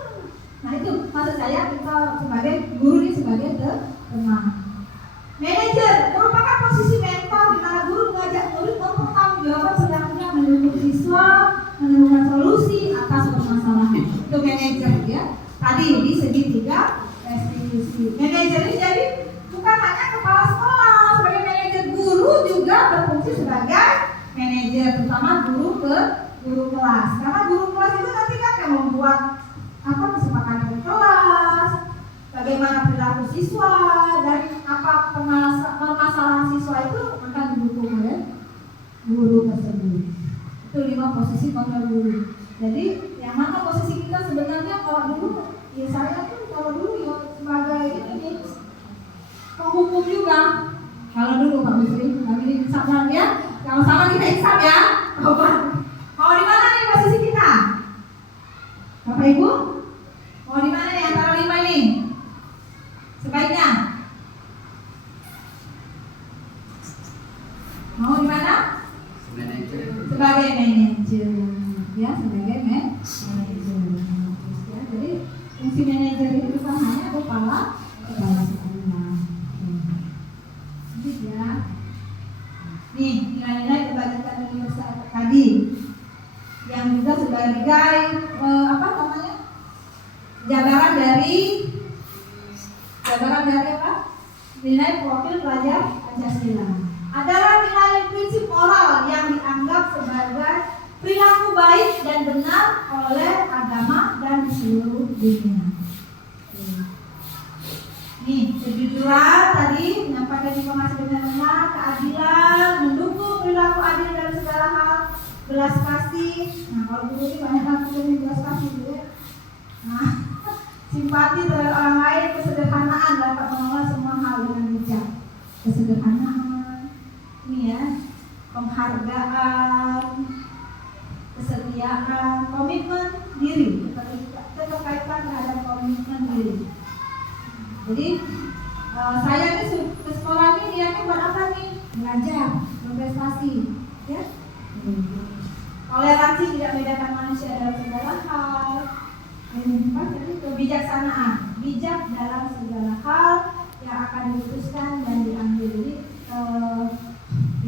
Nah itu maksud saya, kita sebagai guru ini sebagai teman. Manajer merupakan posisi mentor di mana guru mengajak murid mempertanggungjawabkan sedangnya mendukung siswa menemukan solusi atas permasalahan. Itu manajer ya. Tadi di segi 3 restitusi. Manajer ini jadi bukan hanya kepala sekolah, sebagai manajer guru juga berfungsi sebagai manajer, terutama guru kelas. Karena guru kelas itu nanti kan yang membuat kesepakatan di kelas, bagaimana perilaku siswa, dan apa permasalahan siswa itu akan didukung oleh guru tersebut. Itu 5 posisi kontrol guru. Jadi yang mana posisi kita sebenarnya kalau dulu, ya saya tuh kalau dulu ya sebagai ini penghukum juga. Kalau dulu Pak Bisri, kami insaf ya, sama-sama kita insaf ya. Mau di mana nih posisi kita? Bapak Ibu, mau di mana nih antara 5 ini? Sebaiknya mau di mana? Sebagai manajer, ya sebagai manajer. Ya, jadi fungsi manajer itu bukan hanya kepala sekolah. Ya. Nih nilai-nilai kebajikan universal tadi, yang juga sebagai jabaran dari apa? Nilai profil pelajar Pancasila adalah nilai prinsip moral yang dianggap sebagai perilaku baik dan benar oleh agama dan seluruh dunia. Nih, kejujuran tadi menyampaikan informasi benar, keadilan, mendukung perilaku adil dalam segala hal, belas kasih. Nah, kalau dulu ini banyak lakukan belas kasih gitu ya. Nah, simpati terhadap orang lain, kesederhanaan dapat mengelola semua hal dengan bijak. Kesederhanaan, ini ya, penghargaan, kesetiaan, komitmen diri, keterkaitan terhadap komitmen diri. Jadi saya ini ke sekolah ini niatnya buat apa nih? Belajar, berprestasi, ya. Toleransi tidak membedakan manusia dalam segala hal. Jadi kebijaksanaan, bijak dalam segala hal yang akan diputuskan dan diambil. Jadi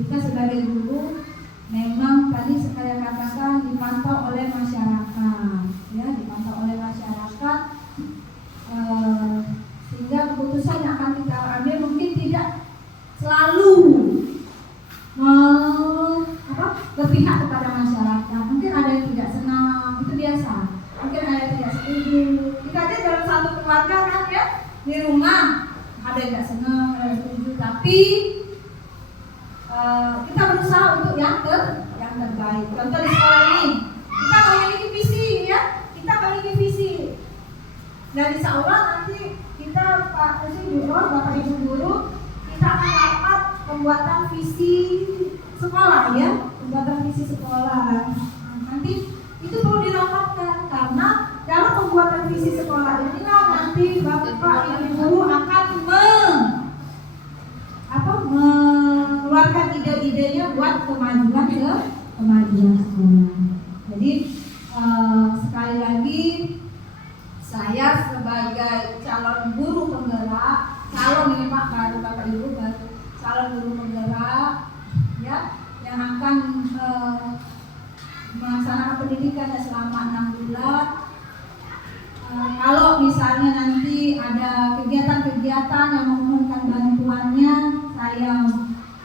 kita sebagai guru memang tadi saya katakan dipantau oleh masyarakat, ya, dipantau oleh masyarakat, sehingga keputusan yang akan kita ambil mungkin tidak selalu berpihak kepada masyarakat. Mungkin ada yang tidak senang, itu biasa. Mungkin ada yang tidak setuju. Kita aja dalam satu keluarga kan ya, di rumah ada yang tidak senang, ada yang setuju, tapi kita berusaha untuk yang terbaik. Dan insya Allah nanti kita Pak Guru, Bapak Ibu Guru, kita akan rapat pembuatan visi sekolah ya, pembuatan visi sekolah. Nanti itu perlu dirapatkan karena dalam pembuatan visi sekolah inilah nanti Bapak Ibu Guru akan mengeluarkan ide-idenya buat kemajuan sekolah. Jadi sekali lagi saya sebagai calon guru penggerak, calon ini Pak, baru Bapak Ibu baru calon guru penggerak ya, yang akan melaksanakan pendidikan selama 6 bulan. Kalau misalnya nanti ada kegiatan-kegiatan yang memerlukan bantuannya, saya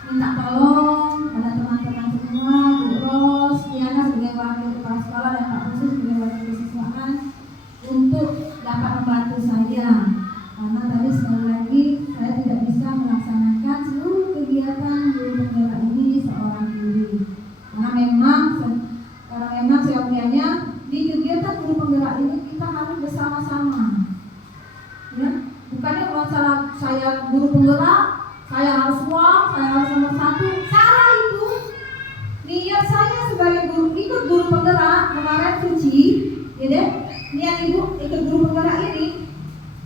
minta tolong pada teman-teman semua, Bu Ros, Diana sebagai wakil kepala sekolah dan Pak Khusus sebagai wakil kesiswaan untuk dapat membantu saya. Karena tadi sekali lagi saya tidak bisa melaksanakan seluruh kegiatan guru penggerak ini seorang diri. Karena memang seyogianya di kegiatan guru penggerak ini kita harus bersama-sama. Ya, bukannya masalah saya guru penggerak, saya harus saya harus nomor 1. Salah itu. Niat saya sebagai guru ikut guru penggerak kemarin suci, ya deh. Niat ibu ikut guru penggerak ini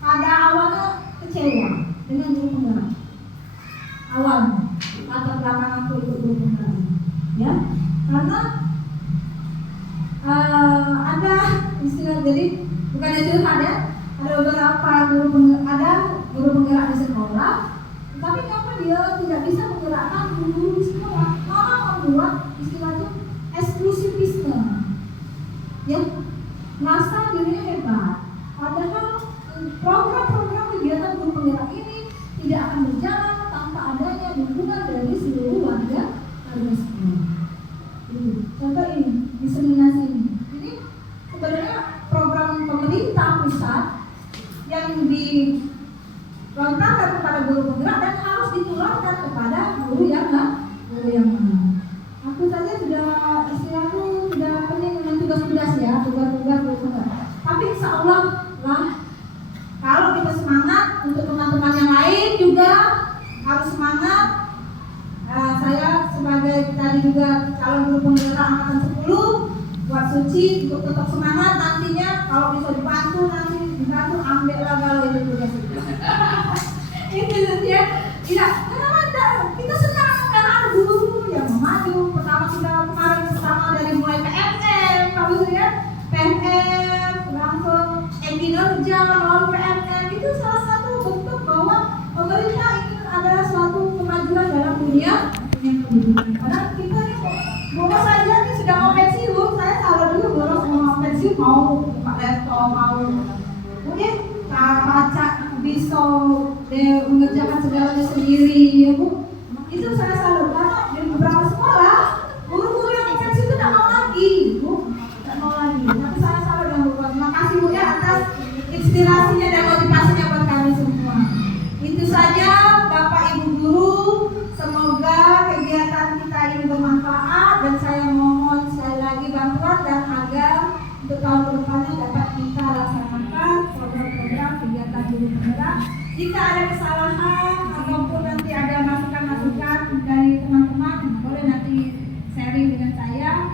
pada awalnya kecewa dengan guru penggerak. Awalnya latar belakang aku ikut guru penggerak, ya, karena ada istilah, jadi bukannya curhat ya, ada beberapa guru penggerak di sekolah, tapi kenapa dia tidak bisa menggerakkan guru di sekolah, malah membuat istilah itu eksklusivisme, ya, merasa dirinya hebat, padahal program-program kegiatan guru penggerak ini tidak akan berjalan tanpa adanya dukungan dari seluruh warga sekolah. Contoh ini, diseminasi ini sebenarnya program pemerintah pusat yang dilontarkan kepada guru penggerak dan harus ditularkan kepada guru yang lain. Aku saja sudah istilahku sudah pening dengan tugas-tugas ya, tugas-tugas guru penggerak. Tapi insya Allah lah, kalau kita semangat, untuk teman-teman yang lain juga harus semangat. Saya sebagai tadi juga calon guru penggerak angkatan 10 buat suci untuk tetap semangat, nantinya kalau bisa dibantu ambillah kalau itu tugas itu ya. Tidak, kita senang karena ada guru-guru yang maju. Pertama kita kemarin bersama dari mulai PMM, kalau ya PMM langsung kinerja melalui PMM, itu salah satu bentuk bahwa pemerintah ingin ada suatu kemajuan dalam dunia pendidikan. Karena kita nih boros saja nih sudah mau pensiun, saya kalau dulu boros mau pensiun mau buka laptop, mau mungkin baca bisa mengerjakan segalanya sendiri, ya Bu. Itu saya salut karena di beberapa sekolah guru-guru yang pensiun itu tidak mau lagi, Bu, tidak mau lagi. Tapi saya salut dan Bu. Terima kasih Bu ya atas inspirasinya dan motivasinya buat kami semua. Itu saja Bapak Ibu Guru, semoga kegiatan kita ini bermanfaat dan saya mohon sekali lagi bantuan dan agar untuk tahun depannya dapat kita laksanakan program-program kegiatan guru penggerak. Jika ada kesalahan ataupun nanti ada masukan-masukan dari teman-teman, boleh nanti sharing dengan saya.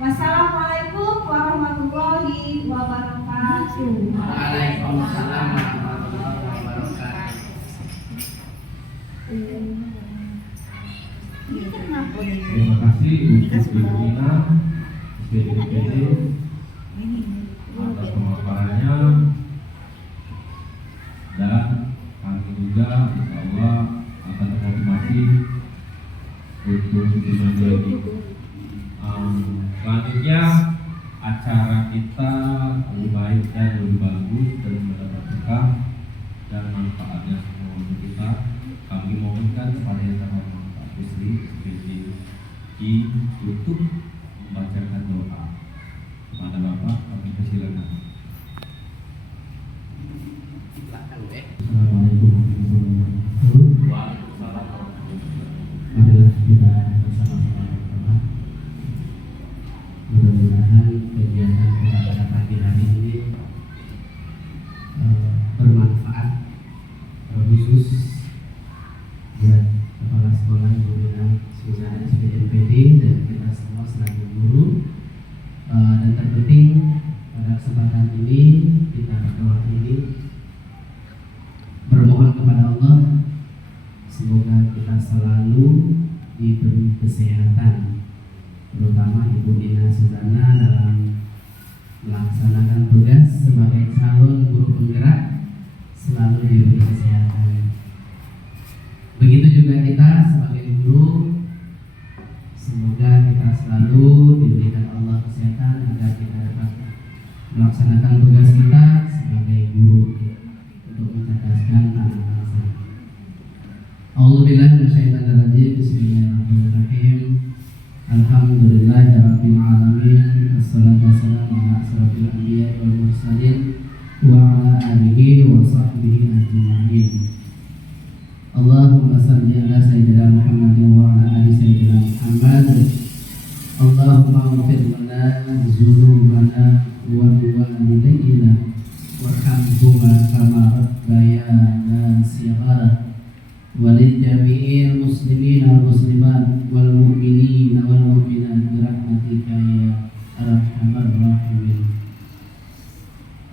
Wassalamualaikum warahmatullahi wabarakatuh. Waalaikumsalam warahmatullahi wabarakatuh. Terima kasih untuk Ibu Ina SPDPD atas pemaparannya, dan kami juga insya Allah akan termotivasi untuk lebih menjadi. Selanjutnya acara kita lebih baik dan lebih bagus dan mendapat berkah dan manfaatnya semua untuk kita. Kami mohonkan kepada yang terhormat Pak Kusri untuk membacakan doa. Kepada Bapak kami persilakan. Assalamualaikum warahmatullahi wabarakatuh. Marilah kita bersama-sama berdoa. Mudah-mudahan kegiatan kita pada pagi hari ini kesempatan ini kita berdoa ini bermohon kepada Allah semoga kita selalu diberi kesehatan, terutama Ibu Dina Suzana dalam melaksanakan tugas sebagai calon guru penggerak selalu diberi kesehatan. Begitu juga kita sebagai guru, semoga kita selalu diberikan Allah kesehatan agar kita dapat melaksanakan tugas kita sebagai guru untuk mencerdaskan anak bangsa. A'udzubillahi minasyaitonirrajim. Bismillahirrahmanirrahim. Alhamdulillahirabbil alamin. Wassalatu wassalamu ala asyrofil anbiya'i wal mursalin wa ala alihi wa sahbihi ajma'in. Allahumma salli ala sayyidina Muhammadin wa ala ali sayyidina Muhammad. Allahumma ighfir lana dzunubana wa liwalidayna warhamhuma kama rabbayana shighara wa lil jami'il muslimina wal muslimat wal mu'minina wal mu'minat bi rahmatika ya arhamar rahimin.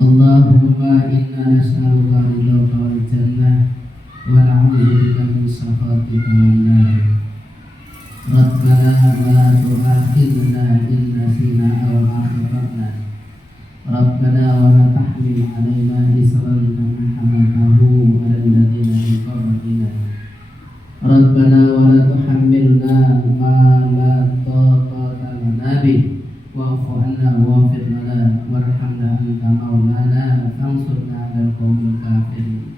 Allahumma inna nas'aluka ridhaka wal jannah wa na'udzubika min sakhatika wan nar. Rabbana la tu'akhidna in nasina aw akhtana. Rabbana wa la tahmil 'alaina isran kama hamaltahu 'alal ladzina min qablina. Rabbana wa la tuhammilna ma la taqata lana bih wa'fu 'anna waghfir lana warhamna anta maulana fansurna 'alal qaumil kafirin.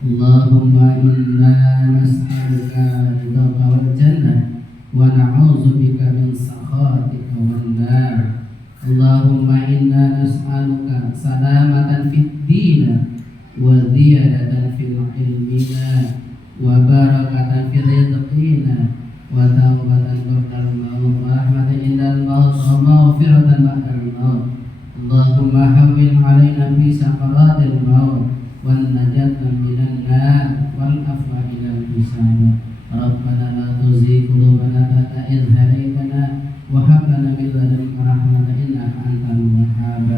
Allahumma inna nas'aluka ridhaka wal jannah wa na'udzubika min sakhatika wan nar. Allahumma inna nas'aluka salamatan fid din wa ziyadatan fil ilmina wa barakatan fil rizqina wa tawbatan qabla al-maut wa rahmatan indal maut wa maghfiratan ba'dal maut. Allahumma hawwin 'alaina fi sakaratil maut wan najatan minan nar wal afwa ilal hisab. Rabbana la tuzigh qulubana ba'da idh hadaytana wa hab lana min ladunka rahmatan innaka antal wahhab.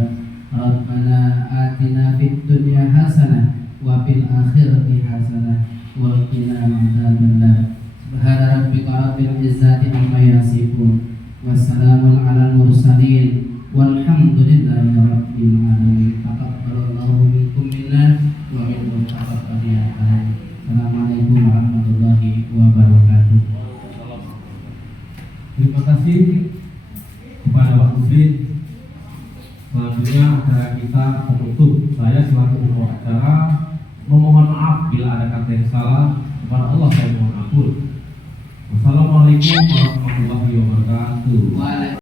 Rabbana atina fid dunya hasanah wa fil akhirati hasanah wa qina adzabannar. Subhana rabbika rabbil izzati amma yasifun wassalamun alal mursalin walhamdulillahi rabbil alamin. Taqabbalallahu minkum minna wa minkum taqabbal ya Allah. Assalamualaikum warahmatullahi wabarakatuh. Terima kasih kepada Pak Muslim. Selanjutnya acara kita penutup. Saya selaku pembawa acara memohon maaf bila ada kata yang salah. Kepada Allah saya mohon ampun. Wassalamualaikum warahmatullahi wabarakatuh.